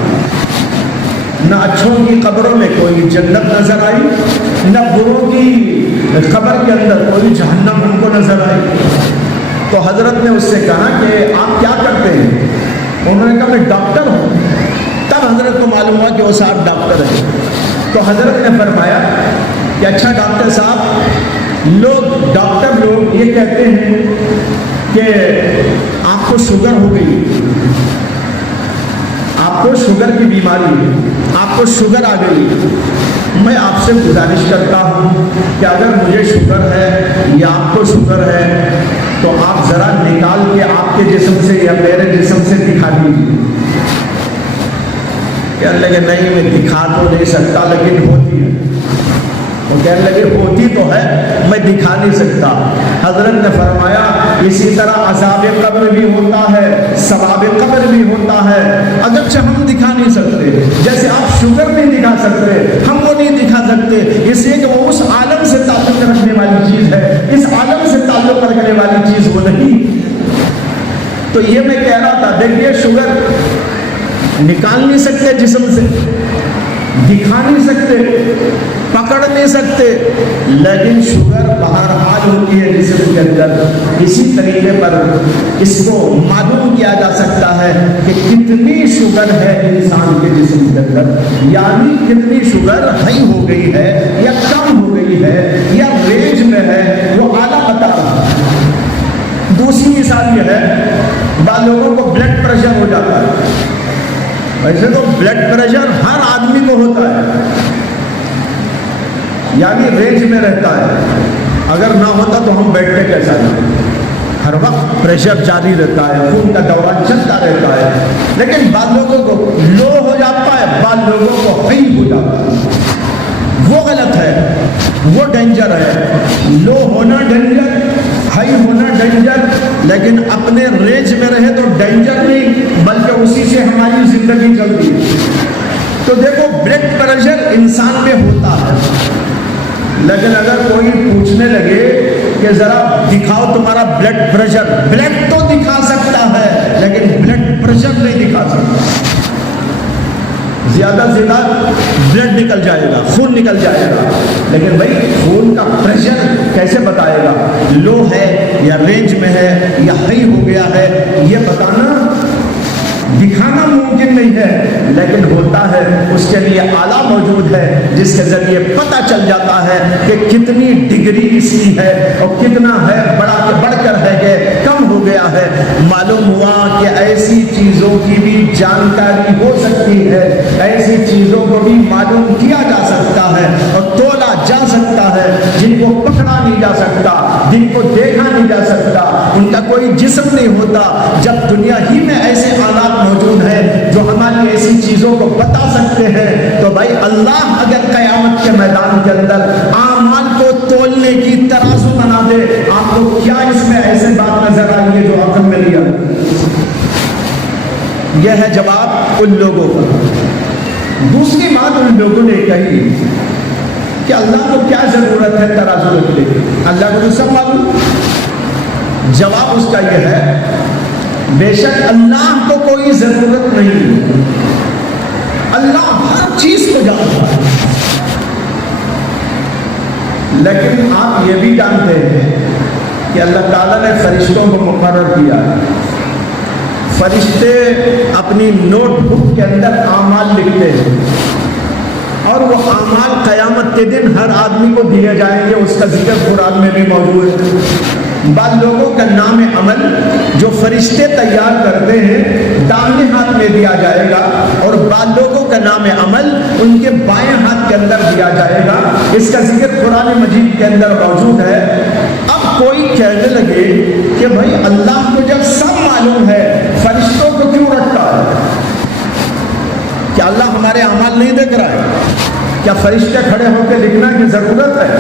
نہ اچھوں کی قبروں میں کوئی جنت نظر آئی، نہ بروں کی قبر کے اندر کوئی جہنم ان کو نظر آئی۔ تو حضرت نے اس سے کہا کہ آپ کیا کرتے ہیں؟ انہوں نے کہا میں ڈاکٹر ہوں۔ تب حضرت کو معلوم ہوا کہ وہ صاحب ڈاکٹر ہیں۔ تو حضرت نے فرمایا کہ اچھا ڈاکٹر صاحب، ڈاکٹر لوگ یہ کہتے ہیں کہ آپ کو شوگر ہو گئی، آپ کو شوگر کی بیماری ہے، آپ کو شوگر آ گئی۔ میں آپ سے گزارش کرتا ہوں کہ اگر مجھے شوگر ہے یا آپ کو شوگر ہے تو آپ ذرا نکال کے آپ کے جسم سے یا میرے جسم سے دکھا دیجیے۔ کہنے لگے نہیں میں دکھا تو نہیں سکتا لیکن ہوتی ہے۔ وہ کہنے لگے ہوتی تو ہے، میں دکھا نہیں سکتا۔ حضرت نے فرمایا اسی طرح عذاب قبر بھی ہوتا ہے، ثواب قبر بھی ہوتا ہے، اگرچہ ہم دکھا نہیں سکتے۔ جیسے آپ شوگر نہیں دکھا سکتے، ہم وہ نہیں دکھا سکتے، اس لیے کہ وہ اس عالم سے تعلق رکھنے والی چیز ہے، اس عالم سے تعلق رکھنے والی چیز وہ نہیں۔ تو یہ میں کہہ رہا تھا، دیکھیے شوگر نکال نہیں سکتے جسم سے، دکھا نہیں سکتے، پکڑ نہیں سکتے، لیکن شوگر بہرحال ہوتی ہے جسم کے اندر۔ اسی طریقے پر اس کو معلوم کیا جا سکتا ہے کہ کتنی شوگر ہے انسان کے جسم کے اندر، یعنی کتنی شوگر ہائی ہو گئی ہے یا کم ہو گئی ہے یا رینج میں ہے، وہ اعلیٰ بتا رہا ہے۔ دوسری مثال یہ ہے، بعض لوگوں کو بلڈ پریشر ہو جاتا ہے۔ ویسے تو بلڈ پریشر ہر آدمی کو ہوتا ہے، یعنی رینج میں رہتا ہے، اگر نہ ہوتا تو ہم بیٹھتے کیسا جائیں؟ ہر وقت پریشر جاری رہتا ہے، خون کا دوران چلتا رہتا ہے، لیکن بعض لوگوں کو لو ہو جاتا ہے، بعض لوگوں کو ہائی ہو جاتا ہے۔ وہ غلط ہے، وہ ڈینجر ہے۔ لو ہونا ڈینجر، ہائی ہونا ڈینجر، لیکن اپنے رینج میں رہے تو ڈینجر نہیں، بلکہ اسی سے ہماری زندگی چلتی ہے۔ تو دیکھو بلڈ پریشر انسان میں ہوتا ہے، لیکن اگر کوئی پوچھنے لگے کہ ذرا دکھاؤ تمہارا بلڈ پریشر، بلڈ تو دکھا سکتا ہے لیکن بلڈ پریشر نہیں دکھا سکتا۔ زیادہ سے زیادہ بلڈ نکل جائے گا، خون نکل جائے گا، لیکن بھائی خون کا پریشر کیسے بتائے گا؟ لو ہے یا رینج میں ہے یا ہائی ہو گیا ہے، یہ بتانا دکھانا ممکن نہیں ہے، لیکن ہوتا ہے، اس کے لیے آلہ موجود ہے جس کے ذریعے پتہ چل جاتا ہے کہ کتنی ڈگری اس کی ہے اور کتنا ہے، بڑھ کر ہے کہ کم ہو گیا ہے۔ معلوم ہوا کہ ایسی چیزوں کی بھی جانکاری ہو سکتی ہے، ایسی چیزوں کو بھی معلوم کیا جا سکتا ہے اور تولا جا سکتا ہے، جن کو پکڑا نہیں جا سکتا، جن کو دیکھا نہیں جا سکتا، ان کا کوئی جسم نہیں ہوتا۔ جب دنیا ہی میں ایسے آلات موجود ہے جو ہماری ایسی چیزوں کو بتا سکتے ہیں، تو بھائی اللہ اگر قیامت کے میدان کے اندر اعمال کو تولنے کی ترازو بنا دے، آپ کو کیا اس میں ایسے بات نظر آئی ہے جو عقل میں لیا؟ یہ ہے جواب ان لوگوں کا۔ دوسری بات ان لوگوں نے کہی کہ اللہ کو کیا ضرورت ہے ترازو رکھنے کی، اللہ کو تو سب معلوم۔ جواب اس کا یہ ہے بے شک اللہ کو کوئی ضرورت نہیں، اللہ ہر چیز کو جانتا ہے، لیکن آپ یہ بھی جانتے ہیں کہ اللہ تعالیٰ نے فرشتوں کو مقرر کیا، فرشتے اپنی نوٹ بک کے اندر اعمال لکھتے ہیں اور وہ اعمال قیامت کے دن ہر آدمی کو دیے جائیں گے، اس کا ذکر قرآن میں بھی موجود ہے۔ بعض لوگوں کا نام عمل جو فرشتے تیار کرتے ہیں دائیں ہاتھ میں دیا جائے گا، اور بعض لوگوں کا نام عمل ان کے بائیں ہاتھ کے اندر دیا جائے گا۔ اس کا ذکر قرآن مجید کے اندر موجود ہے۔ اب کوئی کہنے لگے کہ بھائی اللہ کو جب سب معلوم ہے فرشتوں کو کیوں رکھتا ہے؟ کیا اللہ ہمارے اعمال نہیں دیکھ رہا ہے؟ کیا فرشتے کھڑے ہو کے لکھنا کی ضرورت ہے؟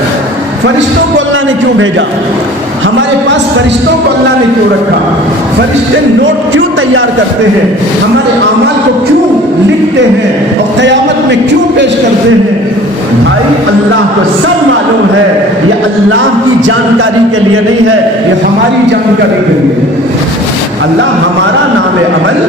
فرشتوں کو اللہ نے کیوں بھیجا؟ ہمارے پاس فرشتوں کو اللہ نے کیوں رکھا؟ فرشتے نوٹ کیوں تیار کرتے ہیں؟ ہمارے اعمال کو کیوں لکھتے ہیں اور قیامت میں کیوں پیش کرتے ہیں؟ بھائی اللہ کو سب معلوم ہے، یہ اللہ کی جانکاری کے لیے نہیں ہے، یہ ہماری جانکاری کے لیے۔ اللہ ہمارا نام عمل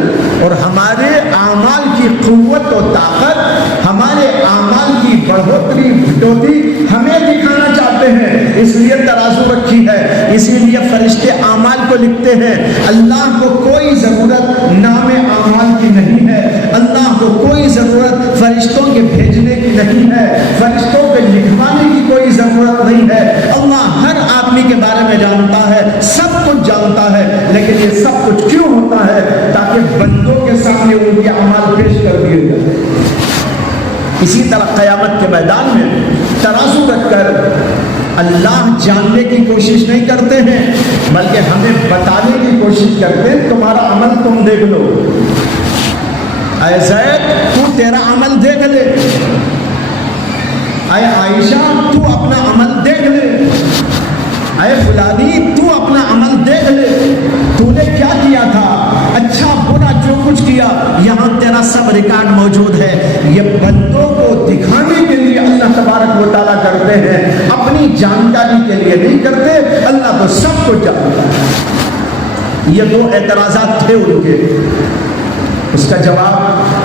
اور ہمارے اعمال کی قوت و طاقت، ہمارے اعمال کی بڑھوتری بھٹوتی ہمیں دکھانا چاہتے ہیں، اس لیے ترازو رکھی ہے، اسی لیے فرشتے اعمال کو لکھتے ہیں۔ اللہ کو کوئی ضرورت نام اعمال کی نہیں ہے، اللہ کو کوئی ضرورت فرشتوں کے بھیجنے کی نہیں ہے، فرشتوں کے لکھوانے کی کوئی ضرورت نہیں ہے۔ اللہ ہر آدمی کے بارے میں جانتا ہے، سب کچھ جانتا ہے، لیکن یہ سب کچھ کیوں ہوتا ہے؟ تاکہ بندوں کے سامنے ان کے اعمال پیش کر دیے جائیں۔ اسی طرح قیامت کے میدان میں ترازو رکھ کر اللہ جاننے کی کوشش نہیں کرتے ہیں، بلکہ ہمیں بتانے کی کوشش کرتے ہیں، تمہارا عمل تم دیکھ لو، اے زید تو تیرا عمل دیکھ لے، اے عائشہ تو اپنا عمل دیکھ لے، اے فلانی تو اپنا عمل دیکھ لے، تو نے کیا کیا تھا، اچھا برا جو کچھ کیا، یہاں تیرا سب ریکارڈ موجود ہے۔ یہ بندوں کو دکھانے کے لیے اللہ تبارک و تعالیٰ کرتے ہیں، اپنی جانکاری کے لیے نہیں کرتے، اللہ تو سب کو جانتا ہے۔ یہ دو اعتراضات تھے ان کے، اس کا جواب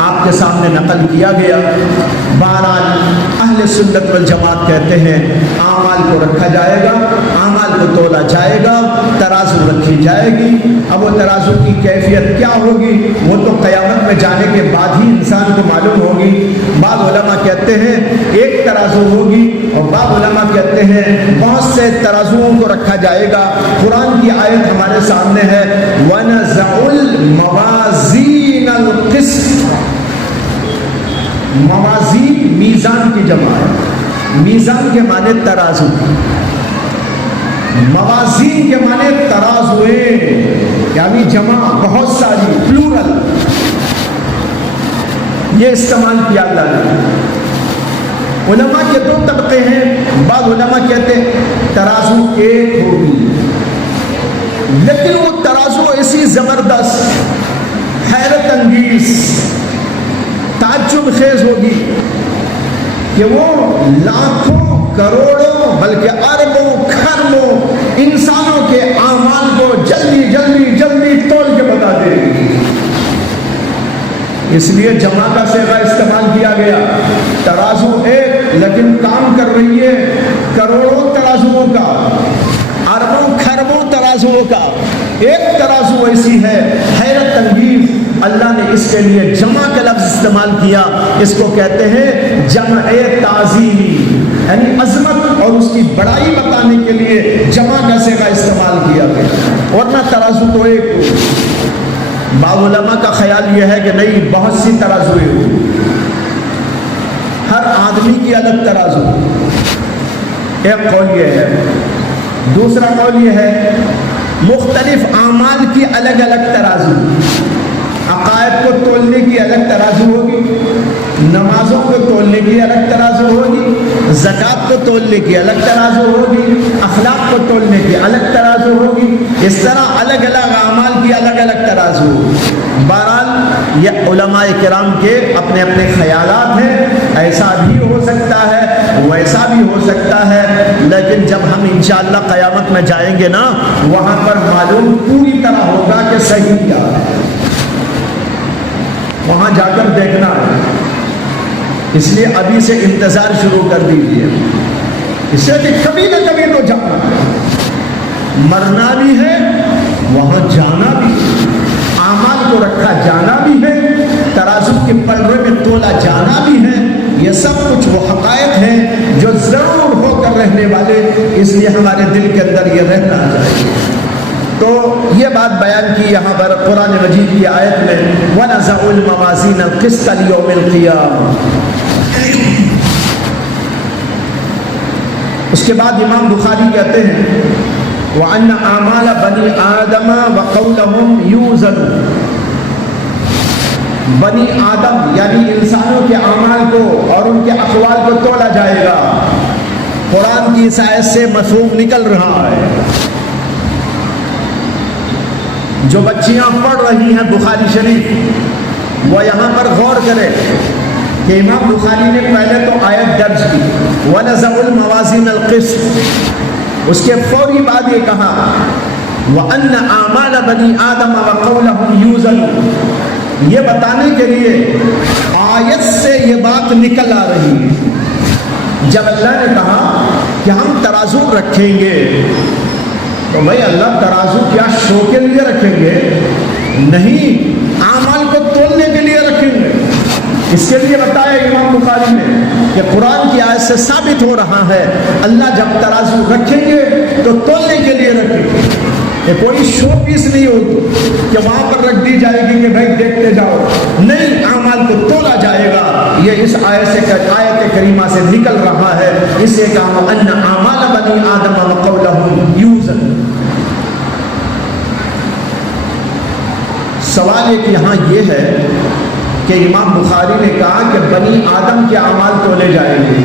آپ کے سامنے نقل کیا گیا۔ بہرحال اہل سنت والجماعت کہتے ہیں اعمال کو رکھا جائے گا، اعمال کو تولا جائے گا، ترازو رکھی جائے گی۔ اب وہ ترازو کی کیفیت کیا ہوگی وہ تو قیامت میں جانے کے بعد ہی انسان کو معلوم ہوگی۔ بعض علماء کہتے ہیں ایک ترازو ہوگی، اور بعض علماء کہتے ہیں بہت سے ترازوؤں کو رکھا جائے گا۔ قرآن کی آیت ہمارے سامنے ہے، وَنَزَعُ الْمَوَازِينَ الْقِسْطَ۔ موازین میزان کی جمع ہے، میزان کے معنی ترازو، موازین کے معنی ترازویں، یعنی جمع بہت ساری، پلورل، یہ استعمال کیا اللہ نے۔ علماء کے دو طبقے ہیں، بعض علماء کہتے ہیں ترازو ایک ہوگی، لیکن وہ ترازو ایسی زبردست، حیرت انگیز، تعجب خیز ہوگی کہ وہ لاکھوں کروڑوں بلکہ اربوں کھربوں انسانوں کے اعمال کو جلدی جلدی جلدی تول کے بتا دے گی۔ اس لیے جمع کا صیغہ استعمال کیا گیا۔ ترازو ایک لیکن کام کر رہی ہے کروڑوں ترازوؤں کا، اربوں کھربوں ترازوؤں کا۔ ایک ترازو ایسی ہے حیرت انگیز، اللہ نے اس کے لیے جمع کا لفظ استعمال کیا، اس کو کہتے ہیں جمع تعظیمی، یعنی عظمت اور اس کی بڑائی بتانے کے لیے جمع کا صیغہ استعمال کیا گیا، ورنہ ترازو تو ایک ہو۔ بعض علماء کا خیال یہ ہے کہ نہیں، بہت سی ترازویں ہو، ہر آدمی کی الگ ترازو۔ ایک قول یہ ہے، دوسرا قول یہ ہے مختلف اعمال کی الگ الگ ترازو، عقائد کو تولنے کی الگ ترازو ہوگی، نمازوں کو تولنے کی الگ ترازو ہوگی، زکوٰۃ کو تولنے کی الگ ترازو ہوگی، اخلاق کو تولنے کی الگ ترازو ہوگی، اس طرح الگ الگ اعمال کی الگ الگ ترازو ہوگی۔ بہرحال یہ علماء کرام کے اپنے اپنے خیالات ہیں، ایسا بھی ہو سکتا ہے ویسا بھی ہو سکتا ہے، لیکن جب ہم انشاءاللہ قیامت میں جائیں گے نا، وہاں پر معلوم پوری طرح ہوگا کہ صحیح کیا ہے، وہاں جا کر دیکھنا ہے۔ اس لیے ابھی سے انتظار شروع کر دیجیے، اس سے کہ کبھی نہ کبھی تو جانا ہے، مرنا بھی ہے وہاں جانا بھی ہے، اعمال کو رکھا جانا بھی ہے، ترازو کے پلڑے میں تولا جانا بھی ہے۔ یہ سب کچھ وہ حقائق ہیں جو ضرور ہو کر رہنے والے، اس لیے ہمارے دل کے اندر یہ رہنا چاہیے۔ تو یہ بات بیان کی یہاں پر قرآن مجید کی آیت میں، وَنَزَعُ الْمَوَازِينَ الْقِسْطَ لِيَوْمِ الْقِيَامَةِ۔ اس کے بعد امام بخاری کہتے ہیں وَأَنَّ أَعْمَالَ بَنِي آدَمَ وَقَوْلَهُمْ يُوزَنُ، بنی آدم یعنی انسانوں کے اعمال کو اور ان کے اقوال کو تولا جائے گا۔ قرآن کی اس آیت سے مفہوم نکل رہا ہے۔ جو بچیاں پڑھ رہی ہیں بخاری شریف، وہ یہاں پر غور کرے کہ امام بخاری نے پہلے تو آیت درج کی وَنَزَعُ الْمَوَازِينَ الْقِسْطَ، اس کے فوری بعد یہ کہا وَأَنَّ أَعْمَالَ بَنِي آدَمَ وَقَوْلَهُمْ يُوزَنُ، یہ بتانے کے لیے آیت سے یہ بات نکل آ رہی ہے۔ جب اللہ نے کہا کہ ہم ترازو رکھیں گے، تو بھائی اللہ ترازو کیا شو کے لیے رکھیں گے؟ نہیں، اعمال کو تولنے کے لیے رکھیں گے۔ اس کے لیے بتایا امام بخاری نے کہ قرآن کی آیت سے ثابت ہو رہا ہے اللہ جب ترازو رکھیں گے تو تولنے کے لیے رکھیں گے۔ یہ کوئی شو پیس نہیں ہوگی کہ وہاں پر رکھ دی جائے گی کہ بھائی دیکھتے جاؤ، نہیں، اعمال کو تولا جائے گا۔ یہ اس آیت کریمہ سے نکل رہا ہے، اسے کہا ان اعمال بنی آدم وقولهم یوزن۔ سوال ایک یہاں یہ ہے کہ امام بخاری نے کہا کہ بنی آدم کے اعمال تولے جائیں گے،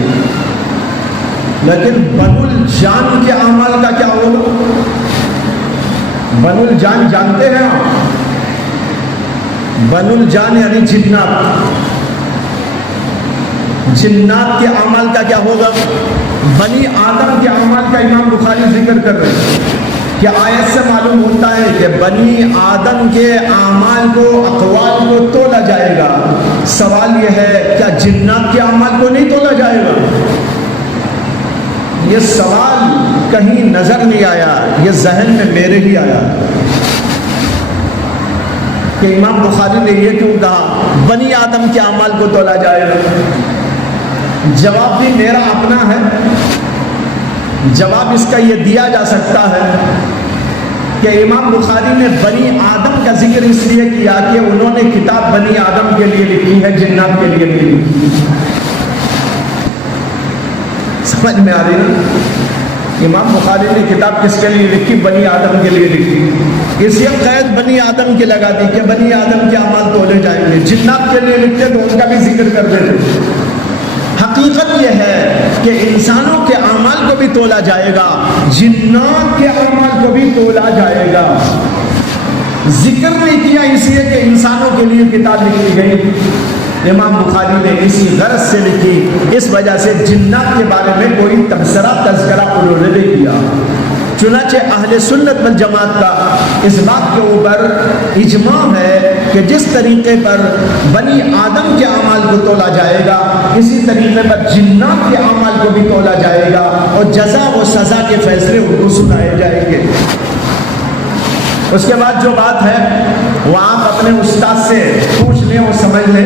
لیکن بنو الجان کے اعمال کا کیا ہوگا؟ بنو الجان جانتے ہیں آپ؟ بنو الجان یعنی جنات، جنات کے اعمال کا کیا ہوگا؟ بنی آدم کے اعمال کا امام بخاری ذکر کر رہے ہیں کہ آیت سے معلوم ہوتا ہے کہ بنی آدم کے اعمال کو، اقوال کو تولا جائے گا۔ سوال یہ ہے کیا جنات کے اعمال کو نہیں تولا جائے گا؟ یہ سوال کہیں نظر نہیں آیا، یہ ذہن میں میرے ہی آیا کہ امام بخاری نے یہ کیوں کہا بنی آدم کے اعمال کو تولا جائے گا؟ جواب بھی میرا اپنا ہے۔ جواب اس کا یہ دیا جا سکتا ہے کہ امام بخاری نے بنی آدم کا ذکر اس لیے کیا کہ انہوں نے کتاب بنی آدم کے لیے لکھی ہے، جنات کے لیے نہیں لکھی۔ سمجھ میں آ رہی نا؟ امام بخاری نے کتاب کس کے لیے لکھی؟ بنی آدم کے لیے لکھی۔ اس لیے قید بنی آدم کی لگا دی کہ بنی آدم کے اعمال تولے جائیں گے۔ جنات کے لیے لکھتے تو ان کا بھی ذکر کر دیتے۔ حقیقت یہ ہے کہ انسانوں کے اعمال کو بھی تولا جائے گا، جنات کے اعمال کو بھی تولا جائے گا۔ ذکر نہیں کیا اس لیے کہ انسانوں کے لیے کتاب لکھی گئی، امام بخاری نے اسی غرض سے لکھی، اس وجہ سے جنات کے بارے میں کوئی تذکرہ انہوں نے نہیں کیا۔ چنانچہ اہل سنت والجماعت کا اس بات کے اوپر اجماع ہے کہ جس طریقے پر بنی آدم کے اعمال کو تولا جائے گا، اسی طریقے پر جنات کے اعمال کو بھی تولا جائے گا، اور جزا و سزا کے فیصلے ان کو سنائے جائیں گے۔ اس کے بعد جو بات ہے وہ آپ اپنے استاد سے پوچھ لیں اور سمجھ لیں۔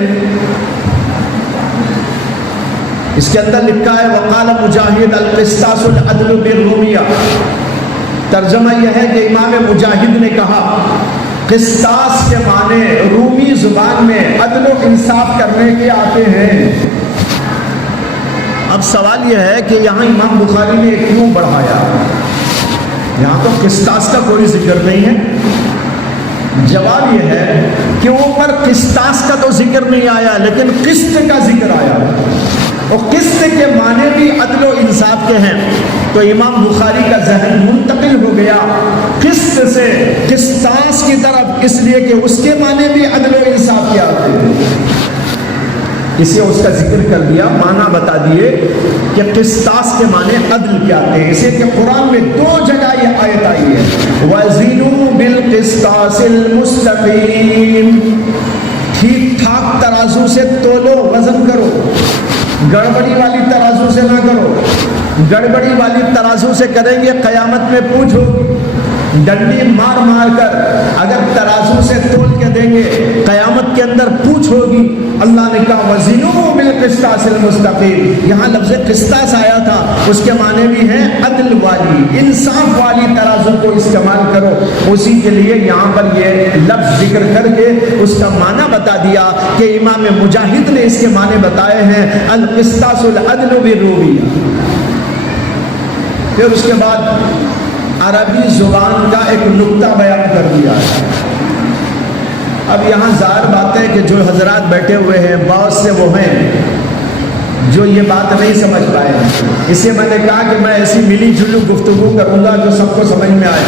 اس کے اندر لکھا ہے وقال مجاہد القسطاس العدل بالرومیہ۔ ترجمہ یہ ہے کہ امام مجاہد نے کہا قسطاس کے معنی رومی زبان میں عدل و انصاف کرنے کے آتے ہیں۔ اب سوال یہ ہے کہ یہاں امام بخاری نے کیوں بڑھایا؟ یہاں تو قسطاس کا کوئی ذکر نہیں ہے۔ جواب یہ ہے کہ اوپر قسطاس کا تو ذکر نہیں آیا، لیکن قسط کا ذکر آیا، اور قسط کے معنی بھی عدل و انصاف کے ہیں، تو امام بخاری کا ذہن منتقل ہو گیا قسط سے قسطاس کی طرف، اس لیے کہ اس کے معنی بھی عدل و انصاف کے آتے ہیں، اسے اس کا ذکر کر دیا، معنی بتا دیے کہ قسطاس کے معنی عدل کے آتے ہیں۔ اسے کہ قرآن میں 2 جگہ یہ آیت آئی ہے وَزِنُوا بِالْقِسْطَاسِ الْمُسْتَقِيمِ، ٹھیک ٹھاک ترازو سے تولو، وزن کرو، گڑبڑی والی ترازو سے نہ کرو۔ گڑبڑی والی ترازو سے کریں گے قیامت میں پوچھ ہوگی، ڈنڈی مار مار کر اگر ترازو سے تول کے دیں گے قیامت کے اندر پوچھ ہوگی۔ اللہ نے کہا وَزِنُوا بِالْقِسْطَاسِ الْمُسْتَقِيمِ، یہاں لفظ قسطاس آیا تھا، اس کے معنی بھی ہیں عدل والی، انصاف والی ترازو کو استعمال کرو، اسی کے لیے یہاں پر یہ لفظ ذکر کر کے اس کا معنی بتا دیا کہ امام مجاہد نے اس کے معنی بتائے ہیں القسطاس العدل بالرومیہ۔ پھر اس کے بعد عربی زبان کا ایک نقطہ بیان کر دیا ہے۔ اب یہاں ظاہر بات ہے کہ جو حضرات بیٹھے ہوئے ہیں بہت سے وہ ہیں جو یہ بات نہیں سمجھ پائے، اس سے میں نے کہا کہ میں ایسی ملی جلو گفتگو کروں گا جو سب کو سمجھ میں آئے۔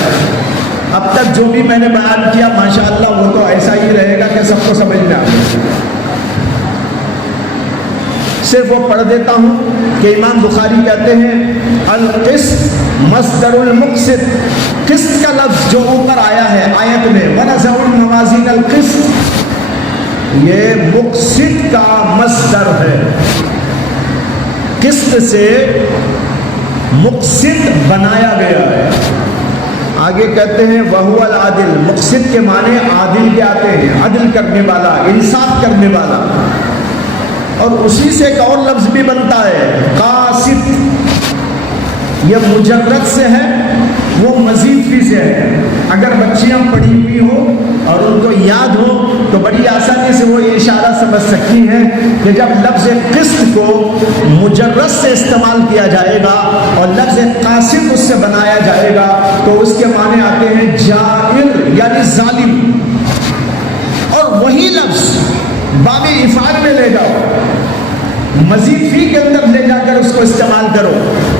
اب تک جو بھی میں نے بیان کیا ماشاءاللہ وہ تو ایسا ہی رہے گا کہ سب کو سمجھ میں آئے۔ صرف وہ پڑھ دیتا ہوں کہ امام بخاری کہتے ہیں القسط مصدر المقسط، قسط کا لفظ جو اوپر آیا ہے آیت میں وَنَزَعُ الْمَوَازِينَ الْقِسْطَ، یہ مقسط کا مصدر ہے، قسط سے مقسط بنایا گیا ہے۔ آگے کہتے ہیں وَهُوَ الْعَادِلُ، مقسط کے معنی عادل کے آتے ہیں، عدل کرنے والا، انصاف کرنے والا۔ اور اسی سے ایک اور لفظ بھی بنتا ہے قاسط، یہ مجرد سے ہے، وہ مزید فی سے ہے۔ اگر بچیاں پڑھی ہوئی ہوں اور ان کو یاد ہو تو بڑی آسانی سے وہ یہ اشارہ سمجھ سکتی ہیں کہ جب لفظ قسط کو مجرد سے استعمال کیا جائے گا اور لفظ قاسط اس سے بنایا جائے گا تو اس کے معنی آتے ہیں جائر یعنی ظالم۔ اور وہی لفظ باب افعال میں لے جاؤ، مزید فی کے اندر لے جا کر اس کو استعمال کرو،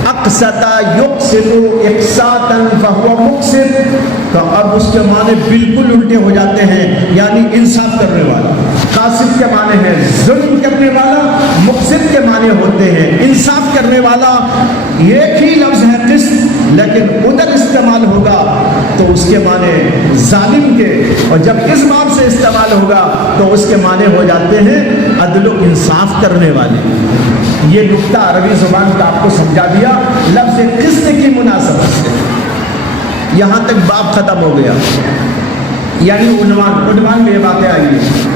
اقسط یقسط اقساطا فهو مقسط، تو اب اس کے معنی بالکل الٹے ہو جاتے ہیں، یعنی انصاف کرنے والا۔ قاسط کے معنی ہے ظلم کرنے والا، مقسط کے معنی ہوتے ہیں انصاف کرنے والا۔ ایک ہی لفظ ہے قسط لیکن ادھر استعمال ہوگا تو اس کے معنی ظالم کے، اور جب اس باب سے استعمال ہوگا تو اس کے معنی ہو جاتے ہیں عدل و انصاف کرنے والے۔ یہ نقطہ عربی زبان کا آپ کو سمجھا دیا لفظ قسط کی مناسبت سے۔ یہاں تک باب ختم ہو گیا، یعنی عنوان میں یہ باتیں آئی ہیں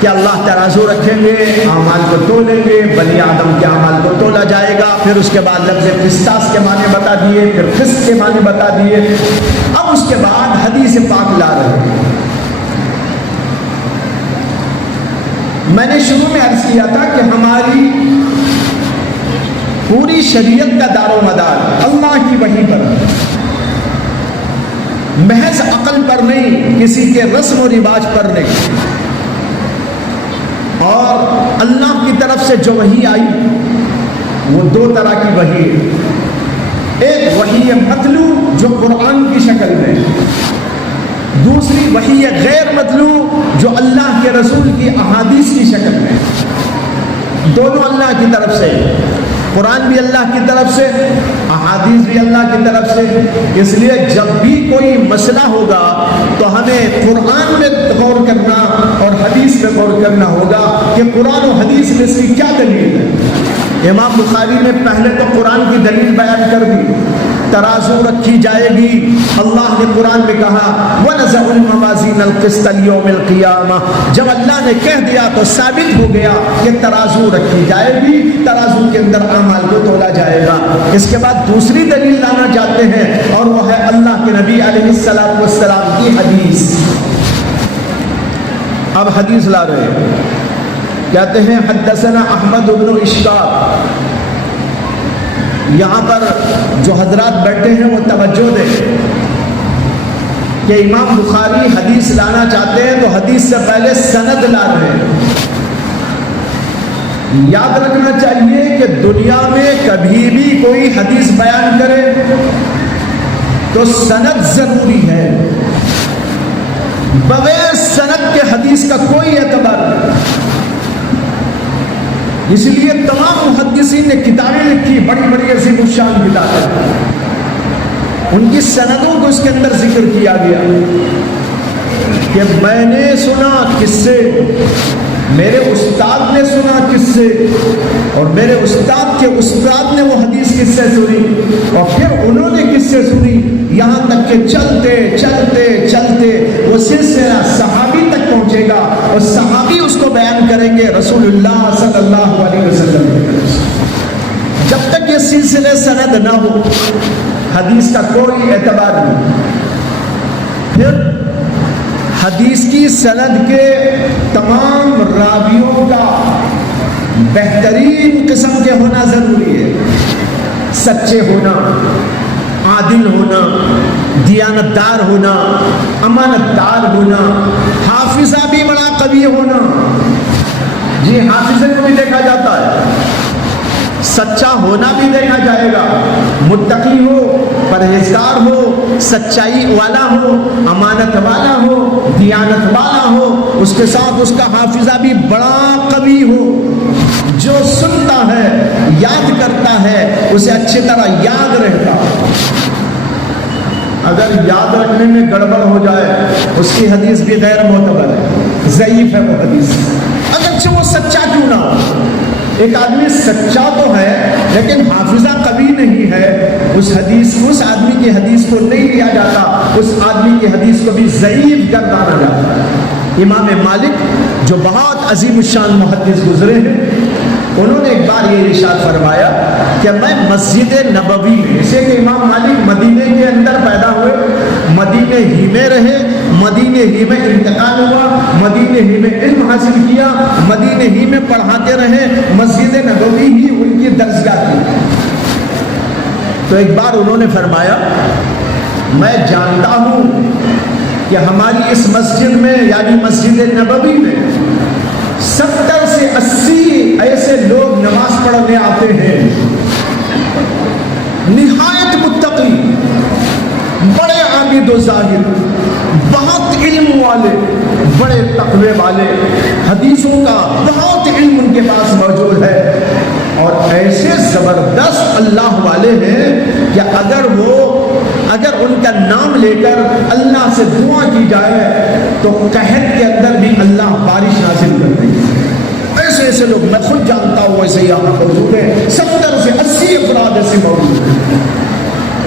کہ اللہ ترازو رکھیں گے، اعمال کو تولیں گے، بنی آدم کے اعمال کو تولا جائے گا۔ پھر اس کے بعد لفظ قسطاس کے معنی بتا دیے، پھر قسط کے معنی بتا دیے۔ اب اس کے بعد حدیث پاک لا رہے ہیں۔ میں نے شروع میں عرض کیا تھا کہ ہماری پوری شریعت کا دار و مدار اللہ کی وحی پر، محض عقل پر نہیں، کسی کے رسم و رواج پر نہیں۔ اور اللہ کی طرف سے جو وحی آئی وہ دو طرح کی وحی ہے، ایک وحی متلو جو قرآن کی شکل میں، دوسری وحی غیر متلو جو اللہ کے رسول کی احادیث کی شکل میں۔ دونوں اللہ کی طرف سے، قرآن بھی اللہ کی طرف سے، احادیث بھی اللہ کی طرف سے۔ اس لیے جب بھی کوئی مسئلہ ہوگا تو ہمیں قرآن میں غور کرنا اور حدیث میں غور کرنا ہوگا کہ قرآن و حدیث میں اس کی کیا دلیل ہے۔ امام بخاری نے پہلے تو قرآن کی دلیل بیان کر دی، ترازو رکھی جائے گی۔ اللہ نے قرآن میں کہا وَنَزَعُ الْمَوَازِينَ الْقِسْطَ لِيَوْمِ الْقِيَامَةِ، جب اللہ نے کہہ دیا تو ثابت ہو گیا کہ ترازو رکھی جائے گی، ترازو کے اندر اعمال کو تولا جائے گا۔ اس کے بعد دوسری دلیل لانا چاہتے ہیں اور وہ ہے اللہ کے نبی علیہ السلام کی حدیث۔ اب حدیث لا رہے ہیں، کہتے ہیں حدثنا احمد بن اشکاب۔ یہاں پر جو حضرات بیٹھے ہیں وہ توجہ دیں کہ امام بخاری حدیث لانا چاہتے ہیں تو حدیث سے پہلے سند لا رہے ہیں۔ یاد رکھنا چاہیے کہ دنیا میں کبھی بھی کوئی حدیث بیان کرے تو سند ضروری ہے، بغیر سند کے حدیث کا کوئی اعتبار نہیں۔ اس لیے تمام محدثین نے کتابیں لکھی، بڑی بڑی عظیم الشان کتابیں، ان کی سندوں کو اس کے اندر ذکر کیا گیا کہ میں نے سنا کس سے، میرے استاد نے سنا کس سے، اور میرے استاد کے استاد نے وہ حدیث کس سے سنی، اور پھر انہوں نے کس سے سنی، یہاں تک کہ چلتے چلتے چلتے وہ سلسلہ صحابی تک پہنچے گا، اور صحابی اس کو بیان کریں گے رسول اللہ صلی اللہ علیہ وسلم۔ جب تک یہ سلسلے سند نہ ہو حدیث کا کوئی اعتبار نہیں۔ پھر حدیث کی سند کے تمام راویوں کا بہترین قسم کے ہونا ضروری ہے، سچے ہونا، عادل ہونا، دیانتدار ہونا، امانت دار ہونا، حافظہ بھی بڑا قوی ہونا. جی حافظے کو بھی دیکھا جاتا ہے، سچا ہونا بھی دیکھا جائے گا، متقی ہو، پرہیزگار ہو، سچائی والا ہو، امانت والا ہو، دیانت والا ہو، اس کے ساتھ اس کا حافظہ بھی بڑا قوی ہو. جو سنتا ہے، یاد کرتا ہے، اسے اچھی طرح یاد رہتا. اگر یاد رکھنے میں گڑبڑ ہو جائے اس کی حدیث بھی غیر معتبر ہے، ضعیف ہے وہ حدیث، اگرچہ وہ سچا کیوں نہ ہو. ایک آدمی سچا تو ہے لیکن حافظہ قوی نہیں ہے، اس آدمی کی حدیث کو نہیں لیا جاتا، اس آدمی کی حدیث کو بھی ضعیف گردانا جاتا ہے. امام مالک جو بہت عظیم الشان محدث گزرے ہیں، انہوں نے ایک بار یہ ارشاد فرمایا کہ میں مسجد نبوی میں، اسے کہ امام مالک مدینے کے اندر پیدا ہوئے، مدینے ہی میں رہے، مدینے ہی میں انتقال ہوا، مدینے ہی میں علم حاصل کیا، مدینے ہی میں پڑھاتے رہے، مسجد نبوی ہی ان کی درسگاہ تھی. تو ایک بار انہوں نے فرمایا میں جانتا ہوں کہ ہماری اس مسجد میں یعنی مسجد نبوی میں 70 سے 80 ایسے لوگ نماز پڑھنے آتے ہیں، نہایت متقی، بڑے عابد و زاہد، بہت علم والے، بڑے تقوی والے، حدیثوں کا بہت علم ان کے پاس موجود ہے، اور ایسے زبردست اللہ والے ہیں کہ اگر ان کا نام لے کر اللہ سے دعا کی جائے تو قحط کے اندر بھی اللہ بارش نازل کر دیں گے. ایسے لوگ میں خود جانتا ہوں، ایسے یہاں موجود ہیں، 70 سے 80 افراد ایسے موجود ہیں.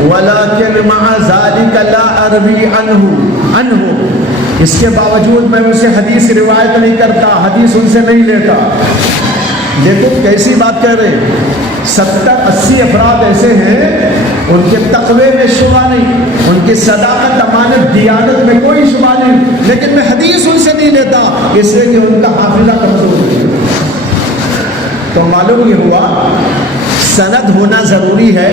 وَلَكِنْ مَعَ ذَلِكَ لَا أَرْوِي عَنْهُ، اس کے باوجود میں اسے حدیث روایت نہیں کرتا، حدیث ان سے نہیں لیتا. دیکھو کیسی بات کہہ رہے ہیں، 70-80 افراد ایسے ہیں ان کے تقوی میں شبہ نہیں، ان کی صداقت، امانت، دیانت میں کوئی شبہ نہیں، لیکن میں حدیث ان سے نہیں لیتا اس لیے کہ ان کا حافظہ کمزور ہے. تو معلوم یہ ہوا سند ہونا ضروری ہے،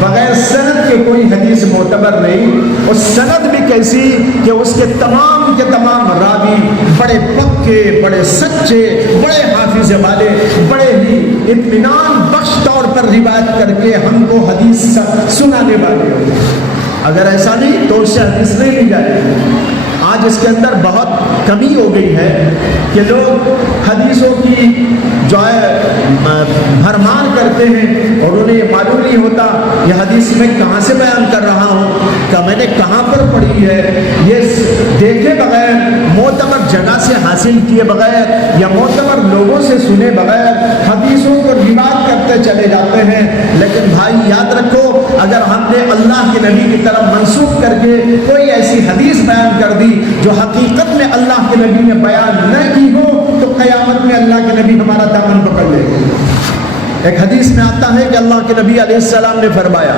بغیر سند کے کوئی حدیث معتبر نہیں. اور سند بھی کیسی کہ اس کے تمام راوی بڑے پکے، بڑے سچے، بڑے حافظ والے، بڑے ہی اطمینان بخش طور پر روایت کر کے ہم کو حدیث سنانے والے ہو. اگر ایسا نہیں تو اس سے حدیث نہیں لی جائے. آج اس کے اندر بہت کمی ہو گئی ہے کہ لوگ حدیثوں کی جو ہے بھرمار کرتے ہیں اور انہیں یہ معلوم نہیں ہوتا یہ حدیث میں کہاں سے بیان کر رہا ہوں، کہ میں نے کہاں پر پڑھی ہے. یہ دیکھے بغیر، معتبر جگہ سے حاصل کیے بغیر یا معتبر لوگوں سے سنے بغیر حدیثوں کو روایت کرتے چلے جاتے ہیں. لیکن بھائی یاد رکھو، اگر ہم نے اللہ کے نبی کی طرف منسوخ کر کے کوئی ایسی حدیث بیان کر دی جو حقیقت میں اللہ کے نبی نے بیان نہ کی ہو تو قیامت میں اللہ کے نبی ہمارا دامن پکڑ لے گا. ایک حدیث میں آتا ہے کہ اللہ کے نبی علیہ السلام نے فرمایا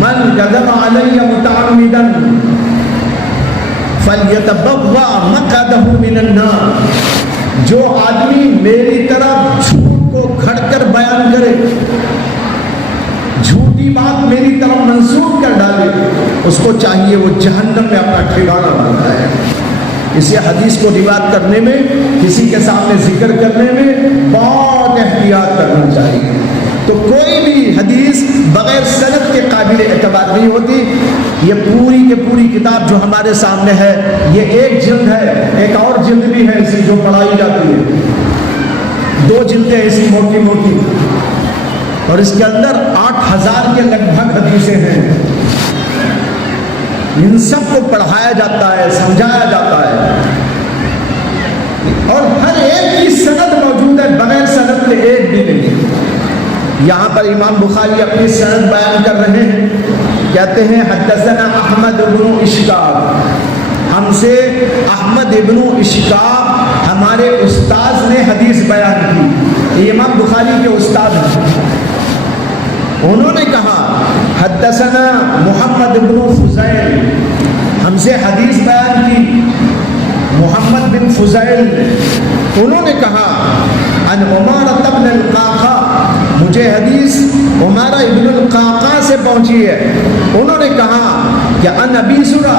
من کذب علی متعمدا فلیتبوأ مقعدہ من النار، جو آدمی میری طرف جھوٹ کو گھڑ کر بیان کرے، جھوٹی بات میری طرف منسوخ کر ڈالے، اس کو چاہیے وہ جہنم میں اپنا ٹھکانہ بنائے. اسی حدیث کو روایت کرنے میں، کسی کے سامنے ذکر کرنے میں بہت احتیاط کرنا چاہیے. تو کوئی بھی حدیث بغیر سند کے قابل اعتبار نہیں ہوتی. یہ پوری کی پوری کتاب جو ہمارے سامنے ہے یہ ایک جلد ہے، ایک اور جلد بھی ہے اسی جو پڑھائی جاتی ہے، 2 جلدیں ایسی موٹی موٹی، اور اس کے اندر 8000 کے لگ بھگ حدیثیں ہیں. ان سب کو پڑھایا جاتا ہے، سمجھایا جاتا ہے، اور ہر ایک کی سند موجود ہے، بغیر سند کے ایک بھی نہیں. یہاں پر امام بخاری اپنی سند بیان کر رہے ہیں، کہتے ہیں حدثنا احمد بن اشکاب، ہم سے احمد ابن اشکاب ہمارے استاذ نے حدیث بیان کی. یہ امام بخاری کے استاد ہیں. انہوں نے کہا حدثنا محمد بن فضیل، ہم سے حدیث بیان کی محمد بن فضیل نے. انہوں نے کہا عن عمارة بن القعقاع، مجھے حدیث عمارہ ابن القعقاع سے پہنچی ہے، انہوں نے کہا کہ ان ابی زرع،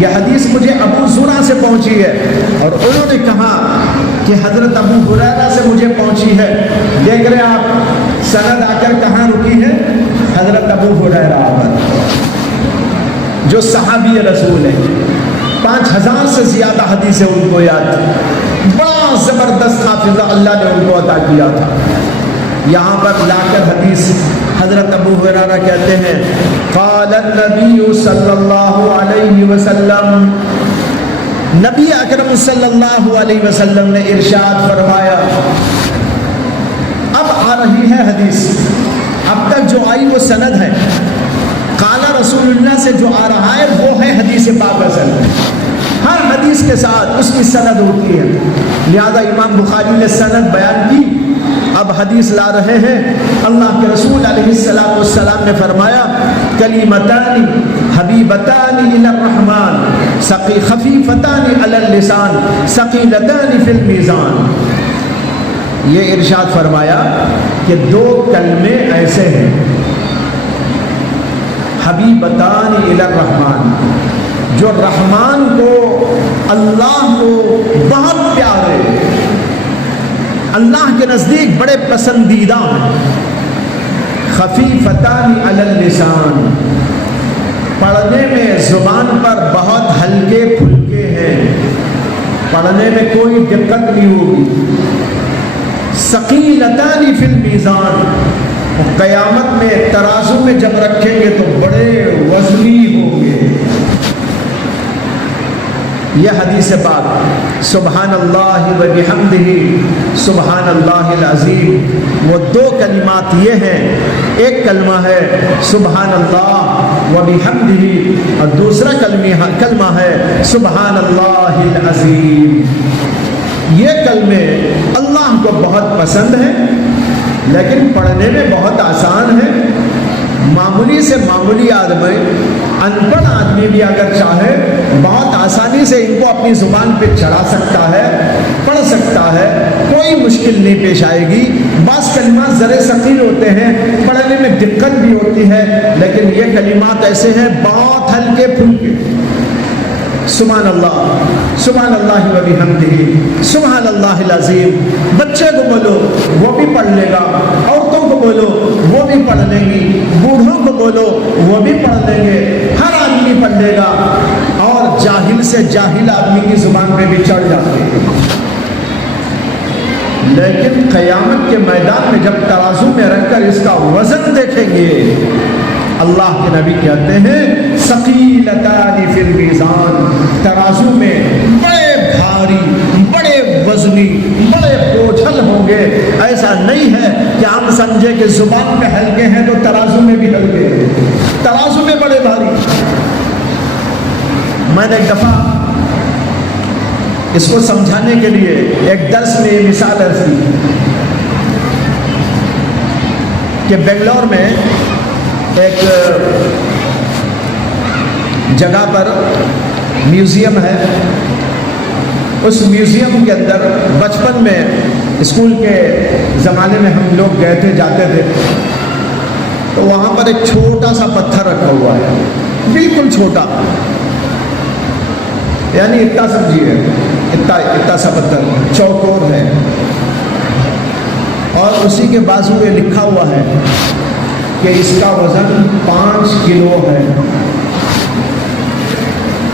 یہ حدیث مجھے ابو زرع سے پہنچی ہے، اور انہوں نے کہا کہ حضرت ابو ہریرہ سے مجھے پہنچی ہے۔ دیکھ رہے آپ سند آ کر کہاں رکی ہے؟ حضرت ابو ہریرہ پر، جو صحابی رسول ہے، 5000 سے زیادہ حدیثیں ان کو یاد تھی، بڑا زبردست حافظہ اللہ نے ان کو عطا کیا تھا۔ یہاں پر لا کر حدیث حضرت ابو ہریرہ کہتے ہیں قال النبی صلی اللہ علیہ وسلم، نبی اکرم صلی اللہ علیہ وسلم نے ارشاد فرمایا، اب آ رہی ہے حدیث، اب تک جو آئی وہ سند ہے، قال رسول اللہ سے جو آ رہا ہے وہ ہے حدیث پاک اصل۔ ہر حدیث کے ساتھ اس کی سند ہوتی ہے، لہذا امام بخاری نے سند بیان کی، اب حدیث لا رہے ہیں۔ اللہ کے رسول علیہ السلام نے فرمایا کلیمتان حبیبتان الی الرحمن خفیفتان علی اللسان ثقیلتان فی المیزان۔ یہ ارشاد فرمایا کہ دو کلمے ایسے ہیں، حبیبتان الی الرحمن، جو رحمان کو، اللہ کو بہت پیارے، اللہ کے نزدیک بڑے پسندیدہ ہیں، خفیفتان علی اللسان، پڑھنے میں زبان پر بہت ہلکے پھلکے ہیں، پڑھنے میں کوئی دقت نہیں ہوگی، ثقیلتان فی المیزان، قیامت میں ترازو میں جب رکھیں گے تو بڑے وزنی ہوں گے۔ یہ حدیث پاک سبحان اللہ و بحمدہ سبحان اللہ العظیم، وہ دو کلمات یہ ہیں، ایک کلمہ ہے سبحان اللہ و بحمدہ اور دوسرا کلمہ ہے سبحان اللہ العظیم۔ یہ کلمے اللہ کو بہت پسند ہیں، لیکن پڑھنے میں بہت آسان ہے۔ معمولی سے معمولی آدمی، ان پڑھ آدمی بھی اگر چاہے بہت آسانی سے ان کو اپنی زبان پہ چڑھا سکتا ہے، پڑھ سکتا ہے، کوئی مشکل نہیں پیش آئے گی۔ بعض کلمات ذرے ثقیل ہوتے ہیں، پڑھنے میں دقت بھی ہوتی ہے، لیکن یہ کلمات ایسے ہیں بہت ہلکے پھلکے، سبحان اللہ و بحمدہ سبحان اللہ العظیم۔ بچے کو بولو وہ بھی پڑھ لے گا، عورتوں کو بولو وہ بھی پڑھ لیں گی، بوڑھوں کو بولو وہ بھی پڑھ لیں گے، ہر آدمی پڑھ لے گا، اور جاہل سے جاہل آدمی کی زبان پہ بھی چڑھ جاتے ہیں۔ لیکن قیامت کے میدان میں جب ترازو میں رکھ کر اس کا وزن دیکھیں گے، اللہ کے نبی کہتے ہیں ثقیلتان فی المیزان، ترازو میں بڑے بھاری، بڑے وزنی، بڑے بوجھل ہوں گے۔ ایسا نہیں ہے کہ ہم سمجھے کہ زبان پہ ہلکے ہیں تو ترازو میں بھی ہلکے ہیں، ترازو میں بڑے بھاری۔ میں نے ایک دفعہ اس کو سمجھانے کے لیے ایک درس میں یہ مثال عرض کی کہ بنگلور میں ایک جگہ پر میوزیم ہے، اس میوزیم کے اندر بچپن میں اسکول کے زمانے میں ہم لوگ گئے تھے، جاتے تھے، تو وہاں پر ایک چھوٹا سا پتھر رکھا ہوا ہے، بالکل چھوٹا، یعنی اتنا سمجھیے، اتنا سا پتھر چوکور ہے، اور اسی کے بازو میں لکھا ہوا ہے کہ اس کا وزن 5 کلو ہے۔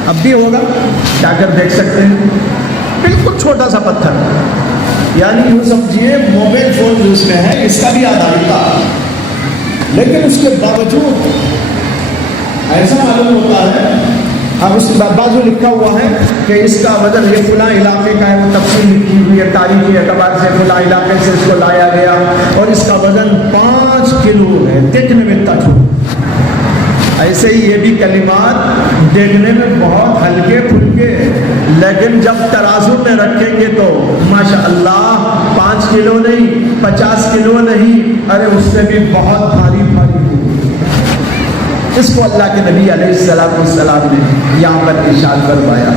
اب بھی ہوگا، جا کر دیکھ سکتے ہیں، بالکل چھوٹا سا پتھر، یعنی یوں سمجھیے موبائل فون جو اس میں ہے اس کا بھی آدھا حصہ، لیکن اس کے باوجود ایسا معلوم ہوتا ہے، اب اس بازو لکھا ہوا ہے کہ اس کا وزن یہ فلاں علاقے کا ہے، وہ تفصیل لکھی ہوئی ہے، تاریخی اعتبار سے فلاں علاقے سے اس کو لایا گیا، اور اس کا وزن 5 کلو ہے، دیکھنے میں اتنا چھوٹا۔ ایسے ہی یہ بھی کلمات دیکھنے میں بہت ہلکے پھلکے، لیکن جب ترازو میں رکھیں گے تو ماشاء اللہ 5 کلو نہیں، 50 کلو نہیں، ارے اس سے بھی بہت بھاری بھاری۔ اس کو اللہ کے نبی علیہ السلام نے یہاں پر ارشاد فرمایا۔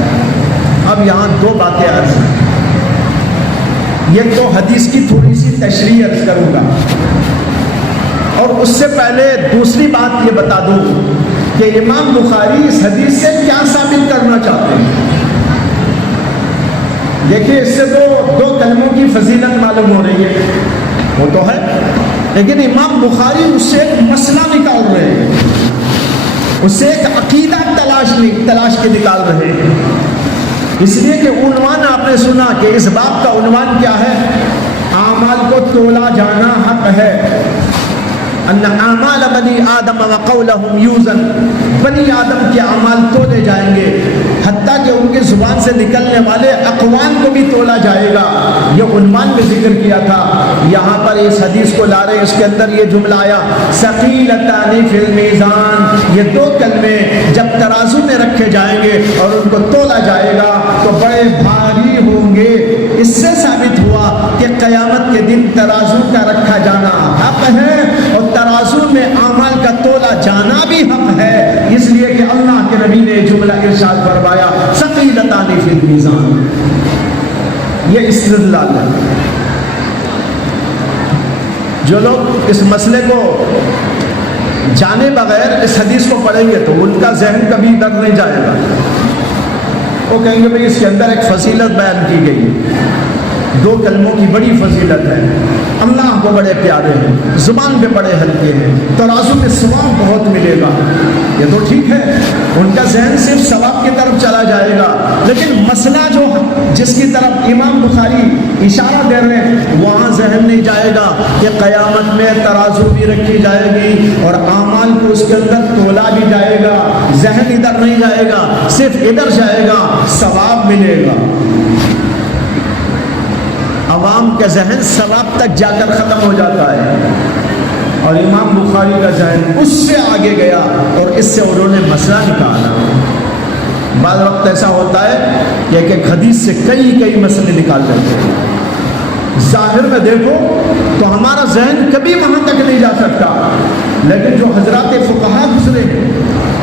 اب یہاں 2 باتیں عرض ہیں، یہ تو حدیث کی تھوڑی سی تشریح عرض کروں گا۔ اور اس سے پہلے دوسری بات یہ بتا دوں کہ امام بخاری اس حدیث سے کیا ثابت کرنا چاہتے ہیں. دیکھیے اس سے تو دو کلموں کی فضیلت معلوم ہو رہی ہے، وہ تو ہے، لیکن امام بخاری اس سے ایک مسئلہ نکال رہے ہیں، اس سے ایک عقیدہ تلاش کے نکال رہے ہیں. اس لیے کہ عنوان آپ نے سنا کہ اس باب کا عنوان کیا ہے؟ اعمال کو تولا جانا حق ہے. ان اعمال بنی آدم وقولهم یوزن، بنی آدم کے اعمال تولے جائیں گے، حتیٰ کہ ان کی زبان سے نکلنے والے اقوال کو بھی تولا جائے گا. یہ عنوان میں ذکر کیا تھا. یہاں پر اس حدیث کو لا رہے، اس کے اندر یہ جملہ آیا ثقیلتان فی المیزان. یہ دو کلمے جب ترازو میں رکھے جائیں گے اور ان کو تولا جائے گا تو بڑے بھاری ہوں گے. اس سے ثابت ہوا کہ قیامت کے دن ترازو کا رکھا جانا حق ہے اور ترازو میں اعمال کا تولا جانا بھی حق ہے. اس لیے کہ اللہ کے نبی نے جملہ ارشاد فرمایا ثقیلتان فی المیزان. یہ استدلال ہے. جو لوگ اس مسئلے کو جانے بغیر اس حدیث کو پڑھیں گے تو ان کا ذہن کبھی ادھر نہیں جائے گا. وہ کہیں گے بھئی اس کے اندر ایک فضیلت بیان کی گئی، دو کلموں کی بڑی فضیلت ہے، اللہ کو بڑے پیارے ہیں، زبان پہ بڑے ہلکے ہیں، ترازو میں ثواب بہت ملے گا. یہ تو ٹھیک ہے، ان کا ذہن صرف ثواب کی طرف چلا جائے گا، لیکن مسئلہ جو جس کی طرف امام بخاری اشارہ دے رہے ہیں وہاں ذہن نہیں جائے گا کہ قیامت میں ترازو بھی رکھی جائے گی اور اعمال کو اس کے اندر تولا بھی جائے گا. ذہن ادھر نہیں جائے گا، صرف ادھر جائے گا، ثواب ملے گا. عوام کا ذہن ثواب تک جا کر ختم ہو جاتا ہے اور امام بخاری کا ذہن اس سے آگے گیا اور اس سے انہوں نے مسئلہ نکالا. بعض وقت ایسا ہوتا ہے کہ ایک حدیث سے کئی مسئلے نکال لیتے ہیں. ظاہر میں دیکھو تو ہمارا ذہن کبھی وہاں تک نہیں جا سکتا، لیکن جو حضرات فقہا گزرے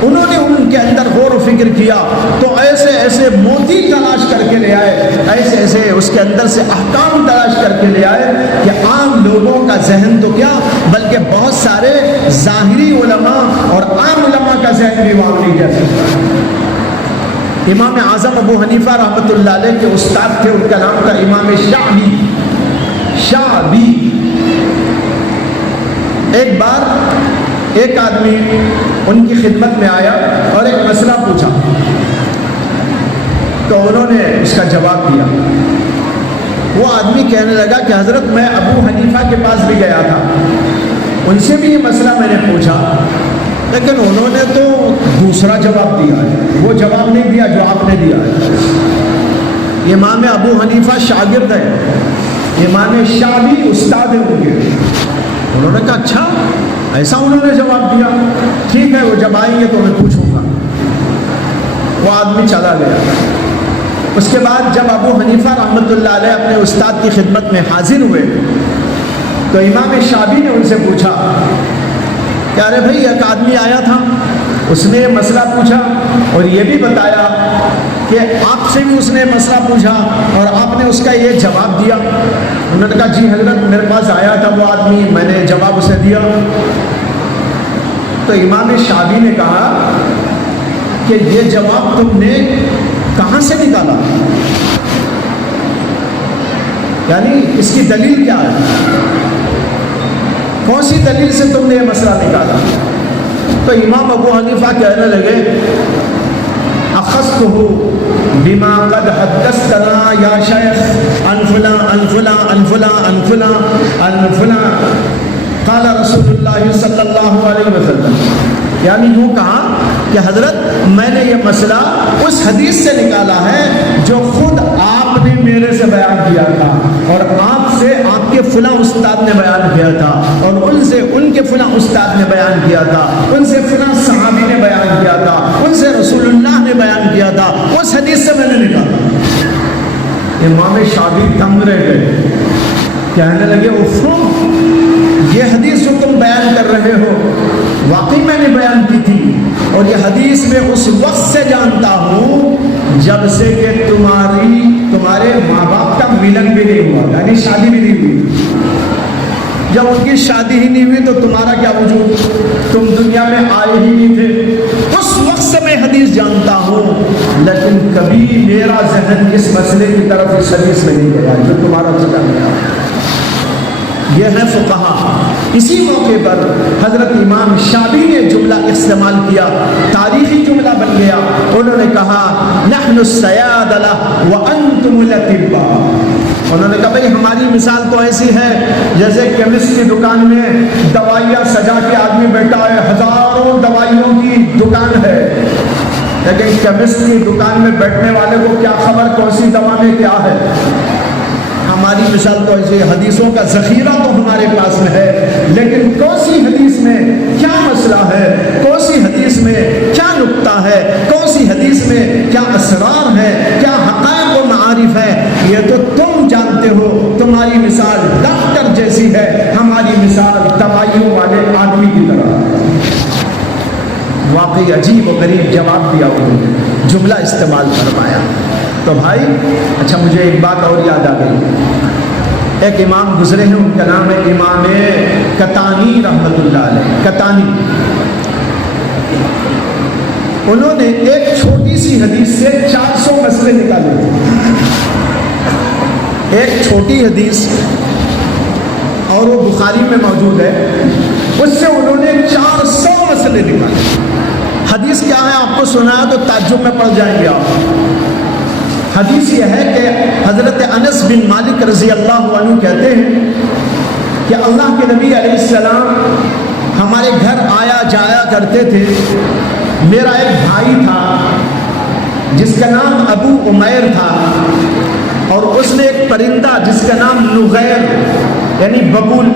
انہوں نے ان کے اندر غور و فکر کیا تو ایسے موتی تلاش کر کے لے آئے، ایسے اس کے اندر سے احکام تلاش کر کے لے آئے کہ عام لوگوں کا ذہن تو کیا بلکہ بہت سارے ظاہری علماء اور عام علماء کا ذہن بھی وہاں نہیں جا سکتا. امام اعظم ابو حنیفہ رحمۃ اللہ علیہ کے استاد تھے، ان کا نام تھا امام شعبی. ایک بار ایک آدمی ان کی خدمت میں آیا اور ایک مسئلہ پوچھا تو انہوں نے اس کا جواب دیا. وہ آدمی کہنے لگا کہ حضرت میں ابو حنیفہ کے پاس بھی گیا تھا، ان سے بھی یہ مسئلہ میں نے پوچھا، لیکن انہوں نے تو دوسرا جواب دیا ہے، وہ جواب نہیں دیا جو آپ نے دیا ہے. امام ابو حنیفہ شاگرد ہے، امام شعبی استاد ہے ان کے. انہوں نے کہا اچھا ایسا انہوں نے جواب دیا، ٹھیک ہے وہ جب آئیں گے تو میں پوچھوں گا. وہ آدمی چلا گیا. اس کے بعد جب ابو حنیفہ رحمۃ اللہ علیہ اپنے استاد کی خدمت میں حاضر ہوئے تو امام شعبی نے ان سے پوچھا کہ ارے بھائی ایک آدمی آیا تھا، اس نے مسئلہ پوچھا اور یہ بھی بتایا کہ آپ سے بھی اس نے مسئلہ پوچھا اور آپ نے اس کا یہ جواب دیا. انہوں نے کہا جی حضرت میرے پاس آیا تھا وہ آدمی، میں نے جواب اسے دیا. تو امام شعبی نے کہا کہ یہ جواب تم نے کہاں سے نکالا، یعنی اس کی دلیل کیا ہے، کون سی دلیل سے تم نے یہ مسئلہ نکالا؟ تو امام ابو حنیفہ کہنے لگے اخذتہ بما قد حدثتنا یا شیخ عن فلاں عن فلاں عن فلاں عن فلاں عن فلاں قال رسول اللہ صلی اللہ علیہ وسلم. یعنی یوں کہا کہ حضرت میں نے یہ مسئلہ اس حدیث سے نکالا ہے جو خود آپ نے میرے سے بیان کیا تھا اور آپ سے آپ کے فلاں استاد نے بیان کیا تھا اور ان سے ان کے فلاں استاد نے بیان کیا تھا، ان سے فلاں صحابی نے بیان کیا تھا، ان سے رسول اللہ نے بیان کیا تھا، اس حدیث سے میں نے نکالا. امام شعبی دنگ رہ گئے، کہنے لگے اوفو یہ حدیث جو تم بیان کر رہے ہو واقعی میں نے بیان کی تھی اور یہ حدیث میں اس وقت سے جانتا ہوں جب سے کہ تمہارے ماں باپ کا ملن بھی نہیں ہوا، یعنی شادی بھی نہیں ہوئی. جب ان کی شادی ہی نہیں ہوئی تو تمہارا کیا وجود، تم دنیا میں آئے ہی نہیں تھے۔ اس وقت سے میں حدیث جانتا ہوں، لیکن کبھی میرا ذہن اس مسئلے کی طرف اس حدیث میں نہیں گیا جو تمہارا ذکر گیا۔ یہ ہے فقہا۔ اسی موقع پر حضرت امام شافعی نے جملہ استعمال کیا، تاریخی جملہ بن گیا۔ انہوں نے کہا نحن السیادلہ وانتم الاطباء۔ انہوں نے کہا بھئی ہماری مثال تو ایسی ہے جیسے کیمسٹ کی دکان میں دوائیاں سجا کے آدمی بیٹھا ہے، ہزاروں دوائیوں کی دکان ہے، لیکن کیمسٹ کی دکان میں بیٹھنے والے کو کیا خبر کون سی دوا میں کیا ہے۔ ہماری مثال تو ایسے حدیثوں کا ذخیرہ تو ہمارے پاس میں ہے، لیکن کون سی حدیث میں کیا مسئلہ ہے، کون سی حدیث میں کیا نکتہ ہے، کون سی حدیث میں کیا اسرار ہے، کیا حقائق و معارف ہے، یہ تو تم جانتے ہو۔ تمہاری مثال ڈاکٹر جیسی ہے، ہماری مثال دوائیوں والے آدمی کی طرح۔ واقعی عجیب و غریب جواب دیا، انہوں نے جملہ استعمال فرمایا۔ تو بھائی اچھا مجھے ایک بات اور یاد آ گئی۔ ایک امام گزرے ہیں، ان کا نام ہے امام قطانی رحمۃ اللہ علیہ، قطانی۔ انہوں نے ایک چھوٹی سی حدیث سے 400 مسئلے نکالے۔ ایک چھوٹی حدیث اور وہ بخاری میں موجود ہے، اس سے انہوں نے 400 مسئلے نکالے۔ حدیث کیا ہے آپ کو سنا تو تعجب میں پڑ جائیں گے آپ۔ حدیث یہ ہے کہ حضرت انس بن مالک رضی اللہ عنہ کہتے ہیں کہ اللہ کے نبی علیہ السلام ہمارے گھر آیا جایا کرتے تھے۔ میرا ایک بھائی تھا جس کا نام ابو عمیر تھا، اور اس نے ایک پرندہ جس کا نام نغیر یعنی ببول،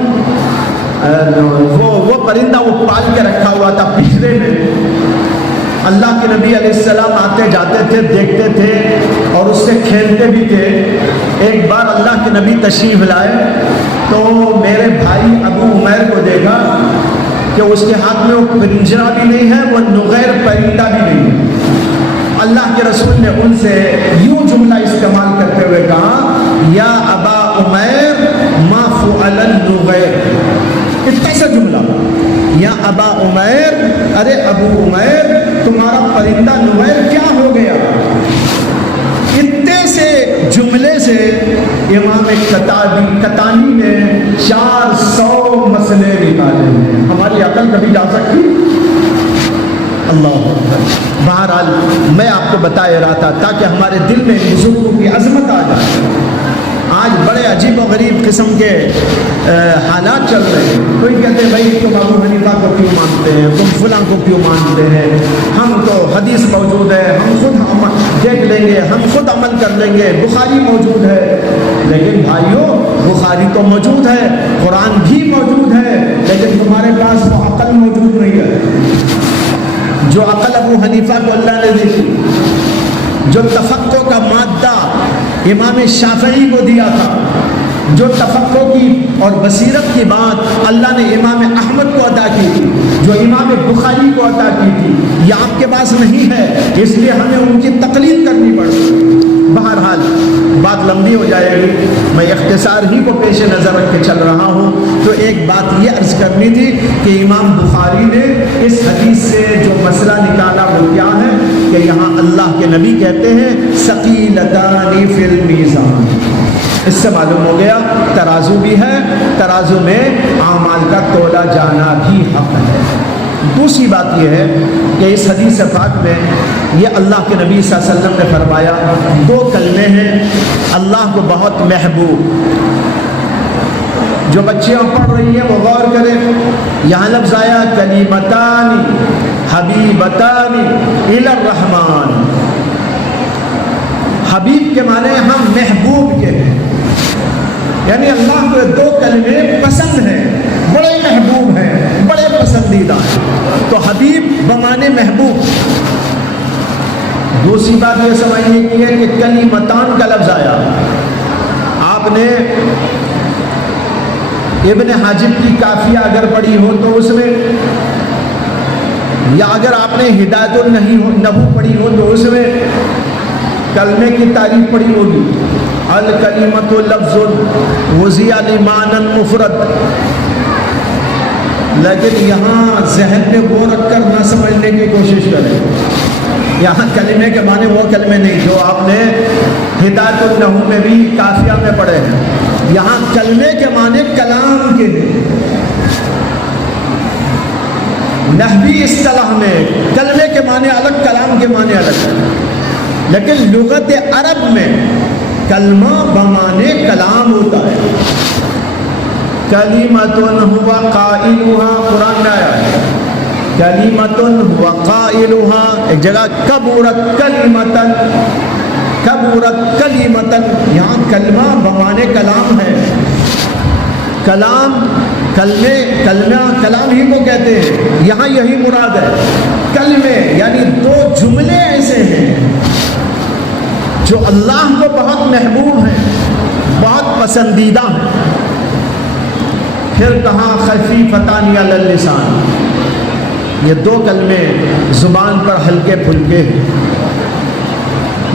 وہ پرندہ وہ پال کے رکھا ہوا تھا پچھلے میں۔ اللہ کے نبی علیہ السلام آتے جاتے تھے، دیکھتے تھے اور اس سے کھیلتے بھی تھے۔ ایک بار اللہ کے نبی تشریف لائے تو میرے بھائی ابو عمیر کو دیکھا کہ اس کے ہاتھ میں وہ پنجرا بھی نہیں ہے، وہ نغیر پرندہ بھی نہیں ہے۔ اللہ کے رسول نے ان سے یوں جملہ استعمال کرتے ہوئے کہا یا ابا عمیر ما فعل النغیر۔ اتنا سا جملہ، یا ابا عمیر، ارے ابو عمیر تمہارا پرندہ نغیر کیا ہو گیا۔ اتنے سے جملے سے امام قطانی نے 400 مسئلے نکالے ہیں۔ ہماری عقل کبھی جا سکتی؟ اللہ اکبر۔ بہرحال میں آپ کو بتا رہا تھا تاکہ ہمارے دل میں بزرگوں کی عظمت آ جائے۔ آج بڑے عجیب و غریب قسم کے حالات چل رہے ہیں۔ کوئی کہتے ہیں بھائی تم ابو حنیفہ کو کیوں مانتے ہیں، تم فلاں کو کیوں مانتے ہیں، ہم تو حدیث موجود ہے، ہم خود دیکھ لیں گے، ہم خود عمل کر لیں گے، بخاری موجود ہے۔ لیکن بھائیوں بخاری تو موجود ہے، قرآن بھی موجود ہے، لیکن تمہارے پاس وہ عقل موجود نہیں ہے جو عقل ابو حنیفہ کو اللہ نے دی، جو تفقہ کا مادہ امام شافعی کو دیا تھا، جو تفقہ کی اور بصیرت کی بات اللہ نے امام احمد کو عطا کی تھی، جو امام بخاری کو عطا کی تھی، یہ آپ کے پاس نہیں ہے، اس لیے ہمیں ان کی تقلید کرنی پڑتی۔ بہرحال بات لمبی ہو جائے گی، میں اختصار ہی کو پیش نظر رکھ کے چل رہا ہوں۔ تو ایک بات یہ عرض کرنی تھی کہ امام بخاری نے اس حدیث سے جو مسئلہ نکالا وہ کیا ہے کہ یہاں اللہ کے نبی کہتے ہیں ثقیلتان فی المیزان۔ اس سے معلوم ہو گیا ترازو بھی ہے، ترازو میں اعمال کا تولا جانا بھی حق ہے۔ دوسری بات یہ ہے کہ اس حدیث پاک میں یہ اللہ کے نبی صلی اللہ علیہ وسلم نے فرمایا 2 کلمے ہیں اللہ کو بہت محبوب۔ جو بچیاں پڑھ رہی ہیں وہ غور کریں، یہاں لفظ آیا کلیمتان حبیبتان الی الرحمن۔ حبیب کے معنی ہم محبوب کے ہیں، یعنی اللہ کو 2 کلمے پسند ہیں، بڑے محبوب ہیں، بڑے پسندیدہ ہیں۔ تو حبیب بمانے محبوب۔ دوسری بات یہ سمجھنے کی ہے کہ کلیمتان کا لفظ آیا، آپ نے ابن حاجب کی کافیہ اگر پڑھی ہو تو اس میں، یا اگر آپ نے ہدایت النحو پڑھی ہو تو اس میں کلمے کی تعریف پڑھی ہوگی الکلمۃ لفظ وضع لمعنی مفرد، لیکن یہاں ذہن میں وہ رکھ کر نہ سمجھنے کی کوشش کریں. یہاں کلمے کے معنی وہ کلمے نہیں جو آپ نے ہدایت النحو میں بھی کافیہ میں پڑھے ہیں. یہاں کلمے کے معنی کلام کے ہیں. نحوی اصطلاح میں کلمے کے معنی الگ، کلام کے معنی الگ ہے. لیکن لغت عرب میں کلمہ بمعنی کلام ہوتا ہے. کلیمتن ہوا قائلها، قرآن میں آیا ہے کلیمتن ہوا قائلها. ایک جگہ کبورت کلیمتن، کبورت کلیمتن. یہاں کلمہ بمعنی کلام ہے. کلام کلمہ کلام ہی کو کہتے ہیں. یہاں یہی مراد ہے. کلمے یعنی دو جملے ایسے ہیں جو اللہ کو بہت محبوب ہیں، بہت پسندیدہ ہیں. پھر کہاں خفیفتان علی اللسان. یہ دو کلمے زبان پر ہلکے پھلکے ہیں.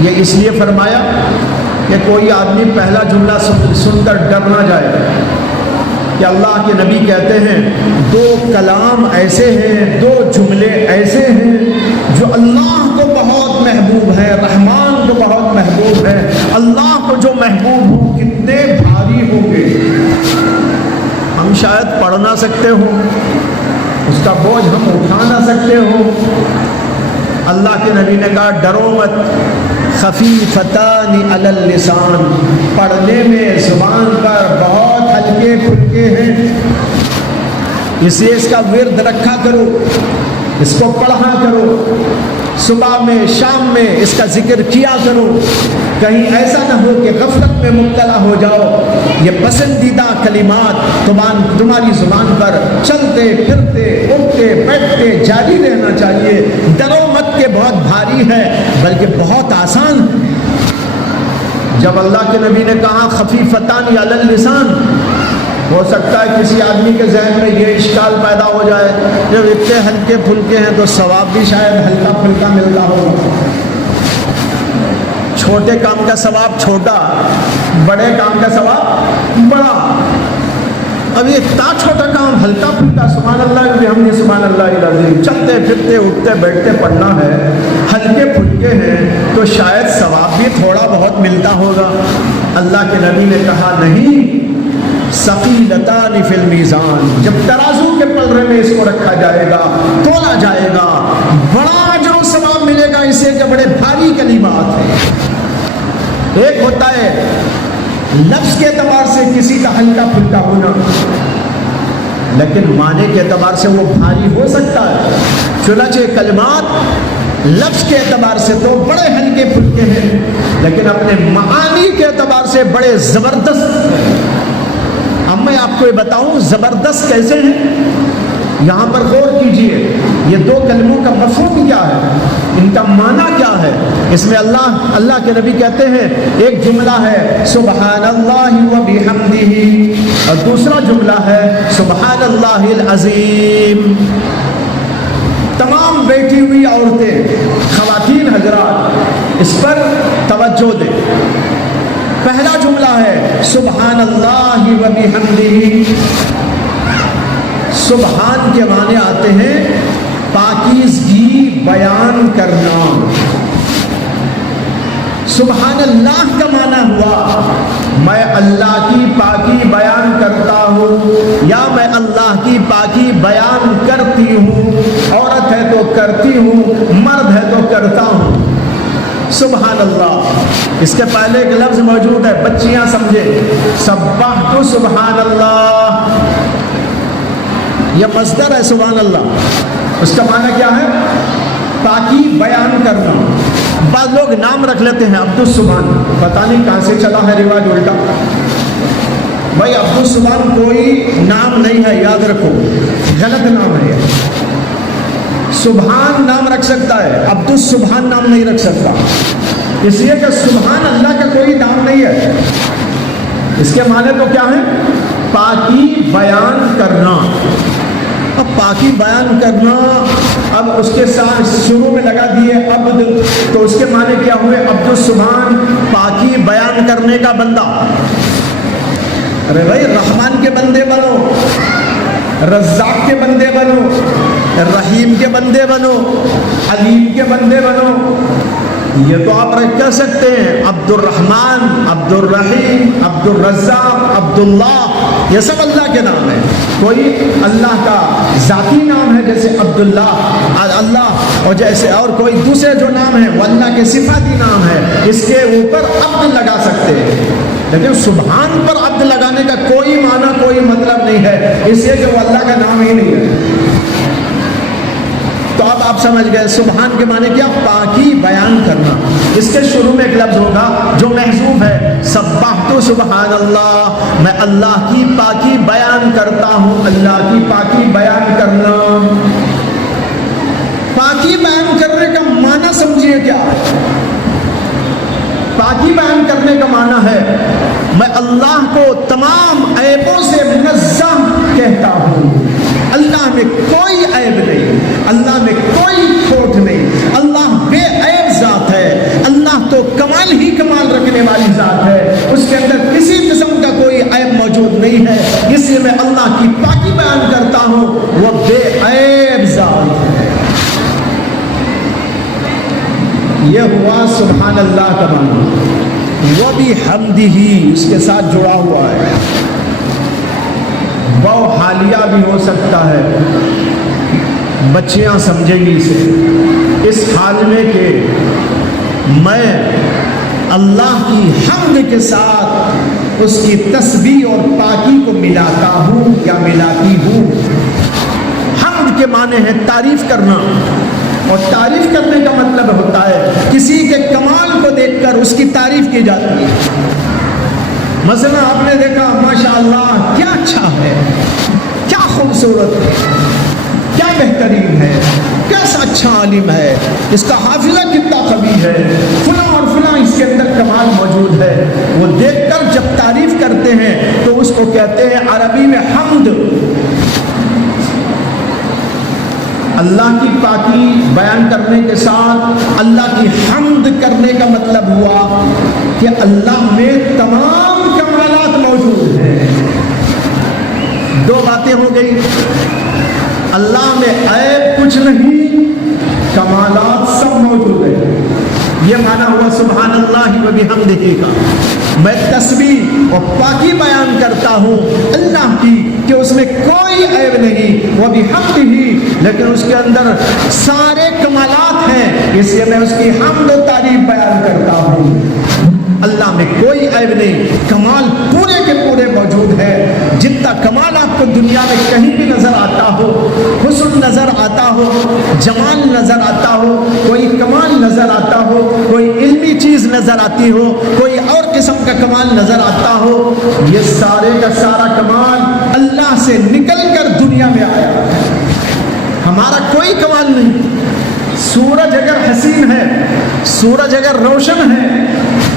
یہ اس لیے فرمایا کہ کوئی آدمی پہلا جملہ سن کر ڈر نہ جائے کہ اللہ کے نبی کہتے ہیں دو کلام ایسے ہیں، دو جملے ایسے ہیں جو اللہ کو بہت محبوب ہے، رحمان کو بہت محبوب ہے. اللہ کو جو محبوب ہو کتنے بھاری ہوں گے. ہم شاید پڑھ نہ سکتے ہوں، اس کا بوجھ ہم اٹھا نہ سکتے ہوں. اللہ کے نبی نے کہا ڈرو مت، خفیفتان علی اللسان. پڑھنے میں زبان پر بہت ہلکے پھلکے ہیں، اس لیے اس کا ورد رکھا کرو، اس کو پڑھا کرو. صبح میں شام میں اس کا ذکر کیا کرو. کہیں ایسا نہ ہو کہ غفلت میں مبتلا ہو جاؤ. یہ پسندیدہ کلمات تمہاری زبان پر چلتے پھرتے اٹھتے بیٹھتے جاری رہنا چاہیے. ڈرو مت کہ بہت بھاری ہے، بلکہ بہت آسان ہے. جب اللہ کے نبی نے کہا خفیفتان علی اللسان، ہو سکتا ہے کسی آدمی کے ذہن میں یہ اشکال پیدا ہو جائے جب اتنے ہلکے پھلکے ہیں تو ثواب بھی شاید ہلکا پھلکا ملتا ہوگا. چھوٹے کام کا ثواب چھوٹا، بڑے کام کا ثواب بڑا. اب یہ اتنا چھوٹا کام ہلکا پھلکا، سبحان اللہ بھی ہم نے سبحان اللہ العظیم چلتے پھرتے اٹھتے بیٹھتے پڑھنا ہے، ہلکے پھلکے ہیں تو شاید ثواب بھی تھوڑا بہت ملتا ہوگا. اللہ کے نبی نے کہا نہیں، ثقیلتان فی المیزان. جب ترازو کے پلڑے میں اس کو رکھا جائے گا، تولا جائے گا، بڑا اجر و ثواب ملے گا اسے کہ بڑے بھاری کلمات ہیں. ایک ہوتا ہے لفظ کے اعتبار سے کسی کا ہلکا پھلکا ہونا، لیکن معنی کے اعتبار سے وہ بھاری ہو سکتا ہے. چنانچہ کلمات لفظ کے اعتبار سے تو بڑے ہلکے پھلکے ہیں، لیکن اپنے معانی کے اعتبار سے بڑے زبردست ہیں. اب میں آپ کو یہ بتاؤں زبردست کیسے ہیں. یہاں پر غور کیجئے، یہ دو کلموں کا مفہوم کیا ہے، ان کا معنی کیا ہے. اس میں اللہ کے نبی کہتے ہیں ایک جملہ ہے سبحان اللہ و بحمدہ، اور دوسرا جملہ ہے سبحان اللہ العظیم. تمام بیٹھی ہوئی عورتیں، خواتین حضرات اس پر توجہ دیں. پہلا جملہ ہے سبحان اللہ و بحمدہ. سبحان کے معنی آتے ہیں پاکیزگی بیان کرنا. سبحان اللہ کا معنی ہوا میں اللہ کی پاکی بیان کرتا ہوں، یا میں اللہ کی پاکی بیان کرتی ہوں. عورت ہے تو کرتی ہوں، مرد ہے تو کرتا ہوں. سبحان اللہ. اس کے پہلے ایک لفظ موجود ہے، بچیاں سمجھے، سبحت سبحان اللہ. یہ مصدر ہے سبحان اللہ. اس کا معنی کیا ہے؟ پاکی بیان کرنا. بعض لوگ نام رکھ لیتے ہیں عبد السبحان، پتہ نہیں کہاں سے چلا ہے رواج الٹا. بھائی عبد السبحان کوئی نام نہیں ہے، یاد رکھو، غلط نام ہے. سبحان نام رکھ سکتا ہے، عبد السبحان نام نہیں رکھ سکتا، اس لیے کہ سبحان اللہ کا کوئی نام نہیں ہے. اس کے معنی تو کیا ہے؟ پاکی بیان کرنا. اب پاکی بیان کرنا، اب اس کے ساتھ شروع میں لگا دیے عبد، تو اس کے معنی کیا ہوئے؟ عبد السبحان، پاکی بیان کرنے کا بندہ. ارے بھائی رحمان کے بندے بنو، رزاق کے بندے بنو، رحیم کے بندے بنو، علیم کے بندے بنو، یہ تو آپ کہہ سکتے ہیں۔ عبد الرحمن، عبد الرحیم، عبد الرزاق، عبد اللہ، یہ سب اللہ کے نام ہیں۔ کوئی اللہ کا ذاتی نام ہے جیسے عبداللہ اللہ، اور جیسے اور کوئی دوسرے جو نام ہیں وہ اللہ کے صفاتی نام ہے، اس کے اوپر عبد لگا سکتے ہیں، لیکن سبحان پر عبد لگانے کا کوئی معنی کوئی مطلب نہیں ہے، اس لیے کہ وہ اللہ کا نام ہی نہیں ہے۔ تو اب آپ سمجھ گئے سبحان کے معنی کیا؟ پاکی بیان کرنا۔ اس کے شروع میں ایک لفظ ہوگا جو محذوف ہے، سبحت سبحان اللہ، میں اللہ کی پاکی بیان کرتا ہوں۔ اللہ کی پاکی بیان کرنا، پاکی بیان کرنے کا معنی سمجھیے کیا؟ پاکی بیان کرنے کا معنی ہے میں اللہ کو تمام عیبوں سے منزہ کہتا ہوں۔ اللہ میں کوئی عیب نہیں، اللہ میں کوئی کھوٹ نہیں، اللہ بے عیب ذات ہے، اللہ تو کمال ہی کمال رکھنے والی ذات ہے، اس کے اندر کسی قسم کا کوئی عیب موجود نہیں ہے، اس لیے میں اللہ کی پاکی بیان کرتا ہوں، وہ بے عیب ذات ہے۔ یہ ہوا سبحان اللہ کا معنی، وہ بھی حمدہ ہی اس کے ساتھ جڑا ہوا ہے، وہ حالیہ بھی ہو سکتا ہے، بچیاں سمجھیں گی اسے، اس حال میں کہ میں اللہ کی حمد کے ساتھ اس کی تسبیح اور پاکی کو ملاتا ہوں یا ملاتی ہوں۔ حمد کے معنی ہے تعریف کرنا، اور تعریف کرنے کا مطلب ہوتا ہے کسی کے کمال کو دیکھ کر اس کی تعریف کی جاتی ہے۔ مثلا آپ نے دیکھا ماشاءاللہ کیا اچھا ہے، کیا خوبصورت ہے، کیا بہترین ہے، کیسا اچھا عالم ہے، اس کا حافظہ کتنا قوی ہے، فلاں اور فلاں اس کے اندر کمال موجود ہے، وہ دیکھ کر جب تعریف کرتے ہیں تو اس کو کہتے ہیں عربی میں حمد۔ اللہ کی پاکی بیان کرنے کے ساتھ اللہ کی حمد کرنے کا مطلب ہوا کہ اللہ میں تمام کمالات موجود ہیں۔ دو باتیں ہو گئی، اللہ میں عیب کچھ نہیں، کمالات سب موجود ہیں۔ یہ معنی ہوا سبحان اللہ و بحمدہ کا، میں تسبیح اور پاکی بیان کرتا ہوں اللہ کی کہ اس میں کوئی عیب نہیں، وہ بحمدہ ہی، لیکن اس کے اندر سارے کمالات ہیں، اس لیے میں اس کی حمد و تعریف بیان کرتا ہوں۔ اللہ میں کوئی عیب نہیں، کمال پورے کے پورے موجود ہے۔ جتنا کمال آپ کو دنیا میں کہیں بھی نظر آتا ہو، حسن نظر آتا ہو، جمال نظر آتا ہو، کوئی کمال نظر آتا ہو، کوئی علمی چیز نظر آتی ہو، کوئی اور قسم کا کمال نظر آتا ہو، یہ سارے کا سارا کمال اللہ سے نکل کر دنیا میں آیا ہے، ہمارا کوئی کمال نہیں۔ سورج اگر حسین ہے، سورج اگر روشن ہے،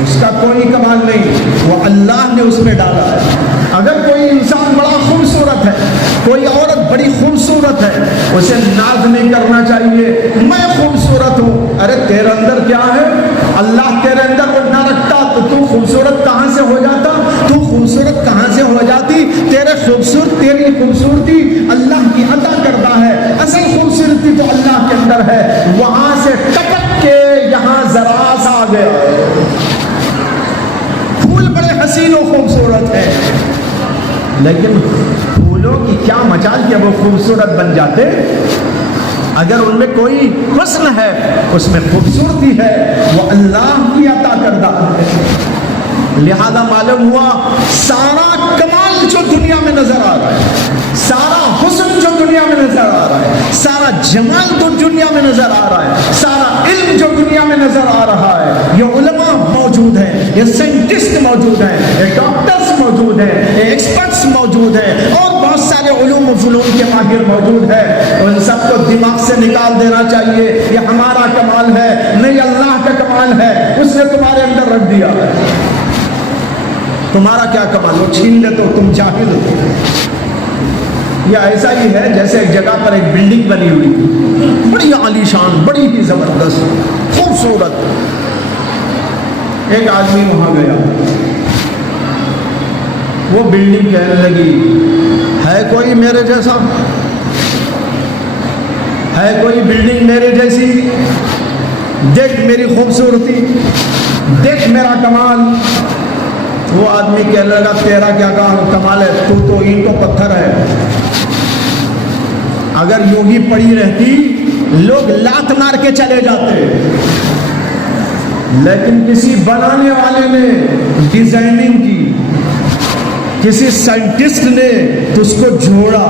اس کا کوئی کمال نہیں، وہ اللہ نے اس میں ڈالا ہے۔ اگر کوئی انسان بڑا خوبصورت ہے، کوئی عورت بڑی خوبصورت ہے، اسے ناز نہیں کرنا چاہیے میں خوبصورت ہوں۔ ارے تیرے اندر کیا ہے؟ اللہ تیرے اندر وہ نہ رکھتا تو خوبصورت کہاں سے ہو جاتا؟ تو خوبصورت کہاں سے ہو جاتی؟ تیری خوبصورتی اللہ کی عطا کردہ ہے، اصل خوبصورتی تو اللہ کے اندر ہے، وہاں سے ٹپک کے یہاں ذرا سا آ گیا۔ پھول بڑے حسین و خوبصورت ہے، لیکن پھولوں کی کیا مجال کہ وہ خوبصورت بن جاتے؟ اگر ان میں کوئی حسن ہے، اس میں خوبصورتی ہے، وہ اللہ کی عطا کردہ ہے۔ لہذا معلوم ہوا سارا کمال جو دنیا میں نظر آ رہا ہے، سارا حسن جو دنیا میں نظر آ رہا ہے، سارا جمال جو دنیا میں نظر آ رہا ہے، سارا علم جو دنیا میں نظر آ رہا ہے، یہ علماء موجود ہیں، یہ سائنٹسٹ موجود ہیں، یہ ڈاکٹرز موجود ہیں، یہ ایکسپرٹس موجود ہیں، اور بہت سارے علوم و فنون کے ماہر موجود ہیں۔ ان سب کو دماغ سے نکال دینا چاہیے، یہ ہمارا کمال ہے نہیں، اللہ کا کمال ہے، اس نے تمہارے اندر رکھ دیا ہے۔ تمہارا کیا کمال؟ وہ چھین لے تو تم جاہل ہو۔ یہ ایسا ہی ہے جیسے ایک جگہ پر ایک بلڈنگ بنی ہوئی، بڑی عالی شان، بڑی ہی زبردست خوبصورت۔ ایک آدمی وہاں گیا، وہ بلڈنگ کہنے لگی ہے کوئی میرے جیسا؟ ہے کوئی بلڈنگ میرے جیسی؟ دیکھ میری خوبصورتی، دیکھ میرا کمال۔ وہ آدمی کہنے لگا تیرا کیا کمال ہے، تو اینٹ و پتھر ہے۔ اگر یوں ہی پڑی رہتی لوگ لات مار کے چلے جاتے، لیکن کسی بنانے والے نے ڈیزائننگ کی، کسی سائنٹسٹ نے اس کو جوڑا،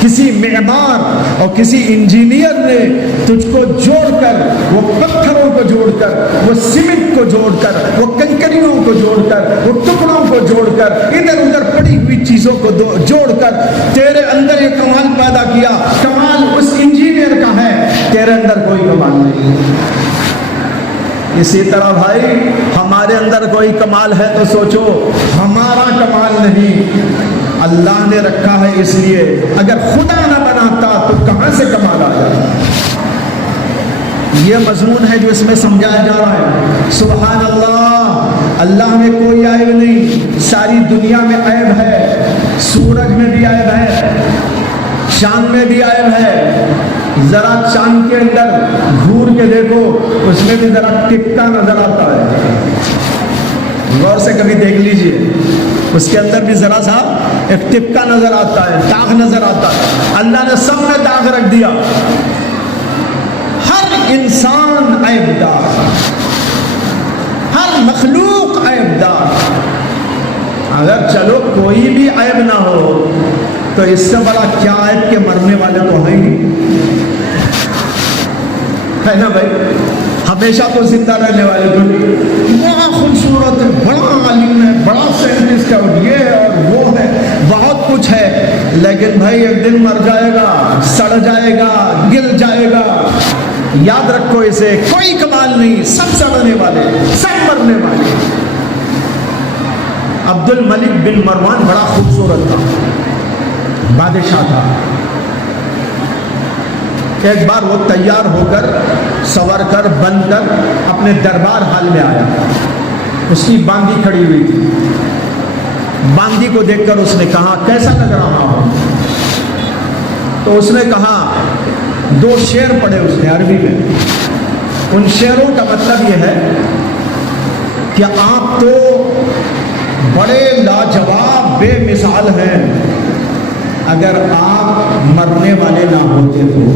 کسی معمار اور کسی انجینئر نے تجھ کو جوڑ کر، وہ پتھروں کو جوڑ کر، وہ سیمنٹ کو جوڑ کر، وہ کنکریوں کو جوڑ کر، وہ ٹکڑوں کو جوڑ کر، ادھر ادھر پڑی ہوئی چیزوں کو جوڑ کر تیرے اندر یہ کمال پیدا کیا۔ کمال اس انجینئر کا ہے، تیرے اندر کوئی کمال نہیں۔ اسی طرح بھائی ہمارے اندر کوئی کمال ہے تو سوچو، ہمارا کمال نہیں، اللہ نے رکھا ہے۔ اس لیے اگر خدا نہ بناتا تو کہاں سے کمال آ جاتا؟ یہ مضمون ہے جو اس میں سمجھایا جا رہا ہے۔ سبحان اللہ، اللہ میں کوئی عیب نہیں، ساری دنیا میں عیب ہے، سورج میں بھی عیب ہے، چاند میں بھی عیب ہے۔ ذرا چاند کے اندر گھور کے دیکھو، اس میں بھی ذرا ٹپکا نظر آتا ہے، غور سے کبھی دیکھ لیجئے، اس کے اندر بھی ذرا سا ایک ٹپکا نظر آتا ہے، داغ نظر آتا ہے۔ اللہ نے سب میں داغ رکھ دیا، ہر انسان عیب دار، ہر مخلوق عیب دار۔ اگر چلو کوئی بھی عیب نہ ہو تو اس سے بڑا کیا عیب کے مرنے والے تو ہیں ہی، ہے نا بھائی؟ ہمیشہ تو زندہ رہنے والے تو بڑا خوبصورت ہے، بڑا عالم ہے، بڑا سائنٹسٹ ہے، اور یہ ہے اور وہ ہے، بہت کچھ ہے، لیکن بھائی ایک دن مر جائے گا، سڑ جائے گا، گر جائے گا۔ یاد رکھو اسے، کوئی کمال نہیں، سب سڑنے والے، سب مرنے والے۔ عبد الملک بن مروان بڑا خوبصورت تھا، بادشاہ تھا۔ ایک بار وہ تیار ہو کر، سور کر، بن کر اپنے دربار حال میں آیا، اس کی باندی کھڑی ہوئی تھی۔ باندی کو دیکھ کر اس نے کہا کیسا لگ رہا ہو؟ تو اس نے کہا، دو شعر پڑھے اس نے عربی میں، ان شعروں کا مطلب یہ ہے کہ آپ تو بڑے لاجواب بے مثال ہیں، اگر آپ مرنے والے نہ ہوتے تو۔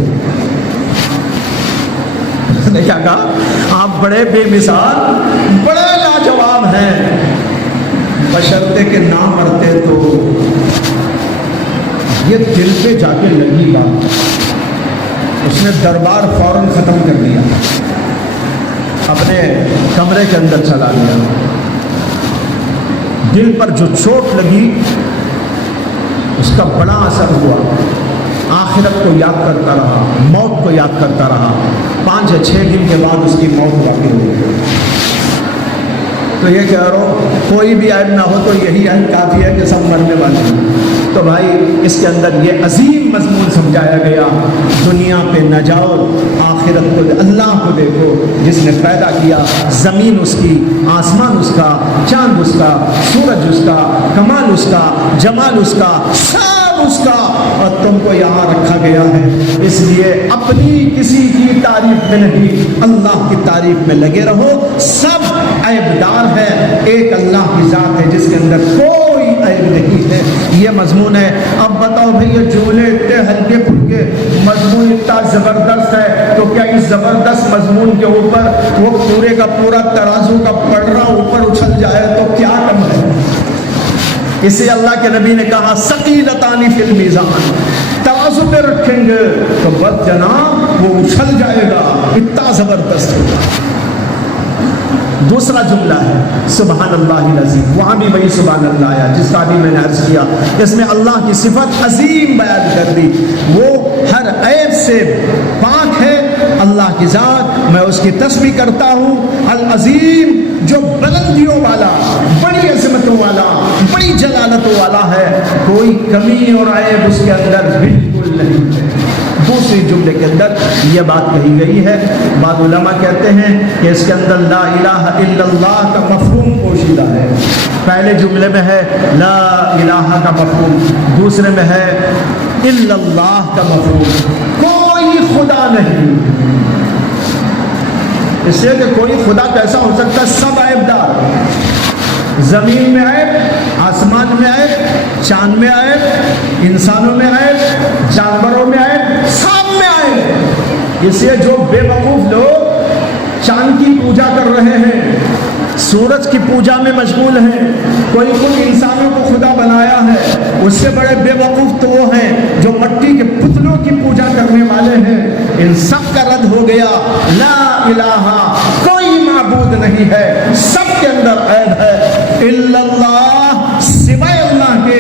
نے کیا کہا؟ آپ بڑے بے مثال، بڑے لاجواب ہیں، بشرطے کہ نہ مرتے تو۔ یہ دل پہ جا کے لگی بات، اس نے دربار فوراً ختم کر دیا، اپنے کمرے کے اندر چلا گیا۔ دل پر جو چوٹ لگی اس کا بڑا اثر ہوا، آخرت کو یاد کرتا رہا، موت کو یاد کرتا رہا۔ 5 یا 6 دن کے بعد اس کی موت واقع ہو گئی۔ تو یہ کہہ رہا ہوں، کوئی بھی عیب نہ ہو تو یہی عیب کافی ہے کہ سب مرنے والے ہیں۔ تو بھائی اس کے اندر یہ عظیم مضمون سمجھایا گیا، دنیا پہ نہ جاؤ، آخرت کو، اللہ کو دیکھو جس نے پیدا کیا، زمین اس کی، آسمان اس کا، چاند اس کا، سورج اس کا، کمال اس کا، جمال اس کا، سب اس کا، اور تم کو یہاں رکھا گیا ہے۔ اس لیے اپنی کسی کی تعریف میں نہیں، اللہ کی تعریف میں لگے رہو۔ سب عیب دار ہے، ایک اللہ کی ذات ہے جس کے اندر کوئی عیب نہیں ہے۔ یہ مضمون ہے۔ اب بتاؤ بھئی یہ جملے اتنے ہلکے پھلکے، مضمون اتنا زبردست ہے، تو کیا اس زبردست مضمون کے اوپر وہ پورے کا پورا ترازو کا پڑھنا اوپر اچھل جائے تو کیا کم ہے؟ اسے اللہ کے نبی نے کہا ثقیلتان فی المیزان، ترازو پہ رکھیں گے تو بس جناب وہ اچھل جائے گا، اتنا زبردست ہوگا۔ دوسرا جملہ ہے سبحان اللہ العظیم، وہاں بھی وہی سبحان اللہ آیا جس کا بھی میں نے عرض کیا۔ اس میں اللہ کی صفت عظیم بیان کر دی، وہ ہر عیب سے پاک ہے اللہ کی ذات، میں اس کی تسبیح کرتا ہوں۔ العظیم جو بلندیوں والا، بڑی عظمتوں والا، بڑی جلالتوں والا ہے، کوئی کمی اور عیب اس کے اندر بالکل نہیں ہے۔ دوسری جملے کے اندر یہ بات کہی گئی ہے۔ بعض علماء کہتے ہیں کہ اس کے اندر لا الہ الا اللہ کا مفہوم پوشیدہ ہے۔ پہلے جملے میں ہے لا الہ کا مفہوم، دوسرے میں ہے الا اللہ کا مفہوم، کوئی خدا نہیں۔ اس لیے کہ کوئی خدا کیسا ہو سکتا ہے؟ سب عیبدار، زمین میں عیب، آسمان میں عیب، چاند میں عیب، انسانوں میں عیب، جانوروں میں عیب، سب میں عیب۔ اس لیے جو بے وقوف لوگ چاند کی پوجا کر رہے ہیں، سورج کی پوجا میں مشغول ہیں، کوئی انسانوں کو خدا بنایا ہے، اس سے بڑے بے وقوف تو وہ ہیں جو مٹی کے پتلوں کی پوجا کرنے والے ہیں۔ ان سب کا رد ہو گیا، لا الہ، کوئی معبود نہیں ہے، سب کے اندر عیب ہے، الا اللہ، سوائے اللہ کے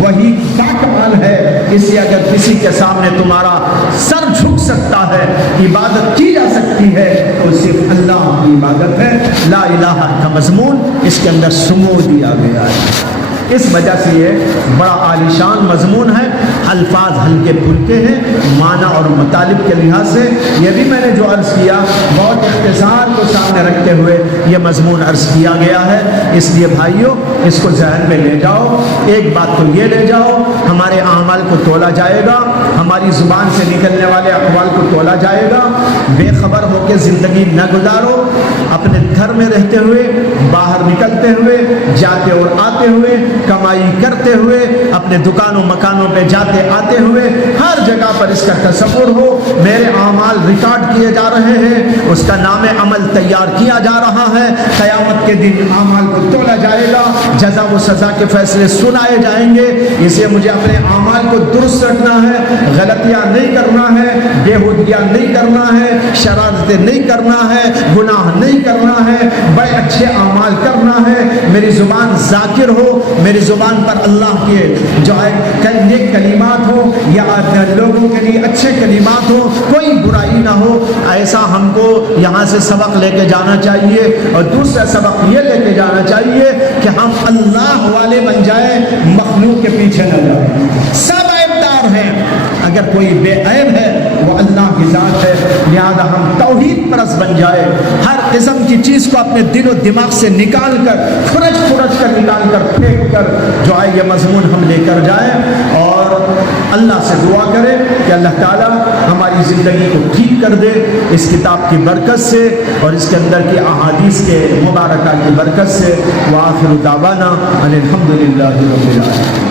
وہی باکمال ہے۔ اس لیے اگر کسی کے سامنے تمہارا سر جھک سکتا ہے، عبادت کی جا سکتی ہے، تو صرف اللہ کی عبادت ہے۔ لا الہ کا مضمون اس کے اندر سمو دیا گیا ہے۔ اس وجہ سے یہ بڑا عالیشان مضمون ہے، الفاظ ہلکے پھلکے ہیں، معنی اور مطالب کے لحاظ سے یہ بھی میں نے جو عرض کیا بہت اختصار کو سامنے رکھتے ہوئے یہ مضمون عرض کیا گیا ہے۔ اس لیے بھائیوں اس کو ذہن میں لے جاؤ، ایک بات تو یہ لے جاؤ، ہمارے اعمال کو تولا جائے گا، ہماری زبان سے نکلنے والے اقوال کو تولا جائے گا۔ بے خبر ہو کے زندگی نہ گزارو، اپنے گھر میں رہتے ہوئے، باہر نکلتے ہوئے، جاتے اور آتے ہوئے، کمائی کرتے ہوئے، اپنے دکانوں مکانوں پہ جاتے آتے ہوئے، ہر جگہ پر اس کا تصور ہو میرے اعمال ریکارڈ کیے جا رہے ہیں، اس کا نام عمل تیار کیا جا رہا ہے، قیامت کے دن اعمال کو تولا جائے گا، جزا و سزا کے فیصلے سنائے جائیں گے۔ اسے مجھے اپنے اعمال کو درست رکھنا ہے، غلطیاں نہیں کرنا ہے، بےہودگیاں نہیں کرنا ہے، شرارتیں نہیں کرنا ہے، گناہ نہیں کرنا ہے، بڑے اچھے اعمال کرنا ہے، میری زبان ذاکر ہو، میری زبان پر اللہ کے جو ہے نیک کلمات ہو یا لوگوں کے لیے اچھے کلمات ہو، کوئی برائی نہ ہو۔ ایسا ہم کو یہاں سے سبق لے کے جانا چاہیے، اور دوسرا سبق یہ لے کے جانا چاہیے کہ ہم اللہ والے بن جائیں، مخلوق کے پیچھے نہ جائیں۔ سب عیبدار ہیں، اگر کوئی بے عیب ہے وہ اللہ کی ذات ہے، لہذا ہم توحید پرست بن جائے، ہر قسم کی چیز کو اپنے دل و دماغ سے نکال کر کھرچ کر نکال کر پھینک کر جو ہے یہ مضمون ہم لے کر جائیں، اور اللہ سے دعا کریں کہ اللہ تعالیٰ ہماری زندگی کو ٹھیک کر دے اس کتاب کی برکت سے اور اس کے اندر کی احادیث کے مبارکہ کی برکت سے۔ وآخر دعوانا ان الحمد للہ رب العالمین۔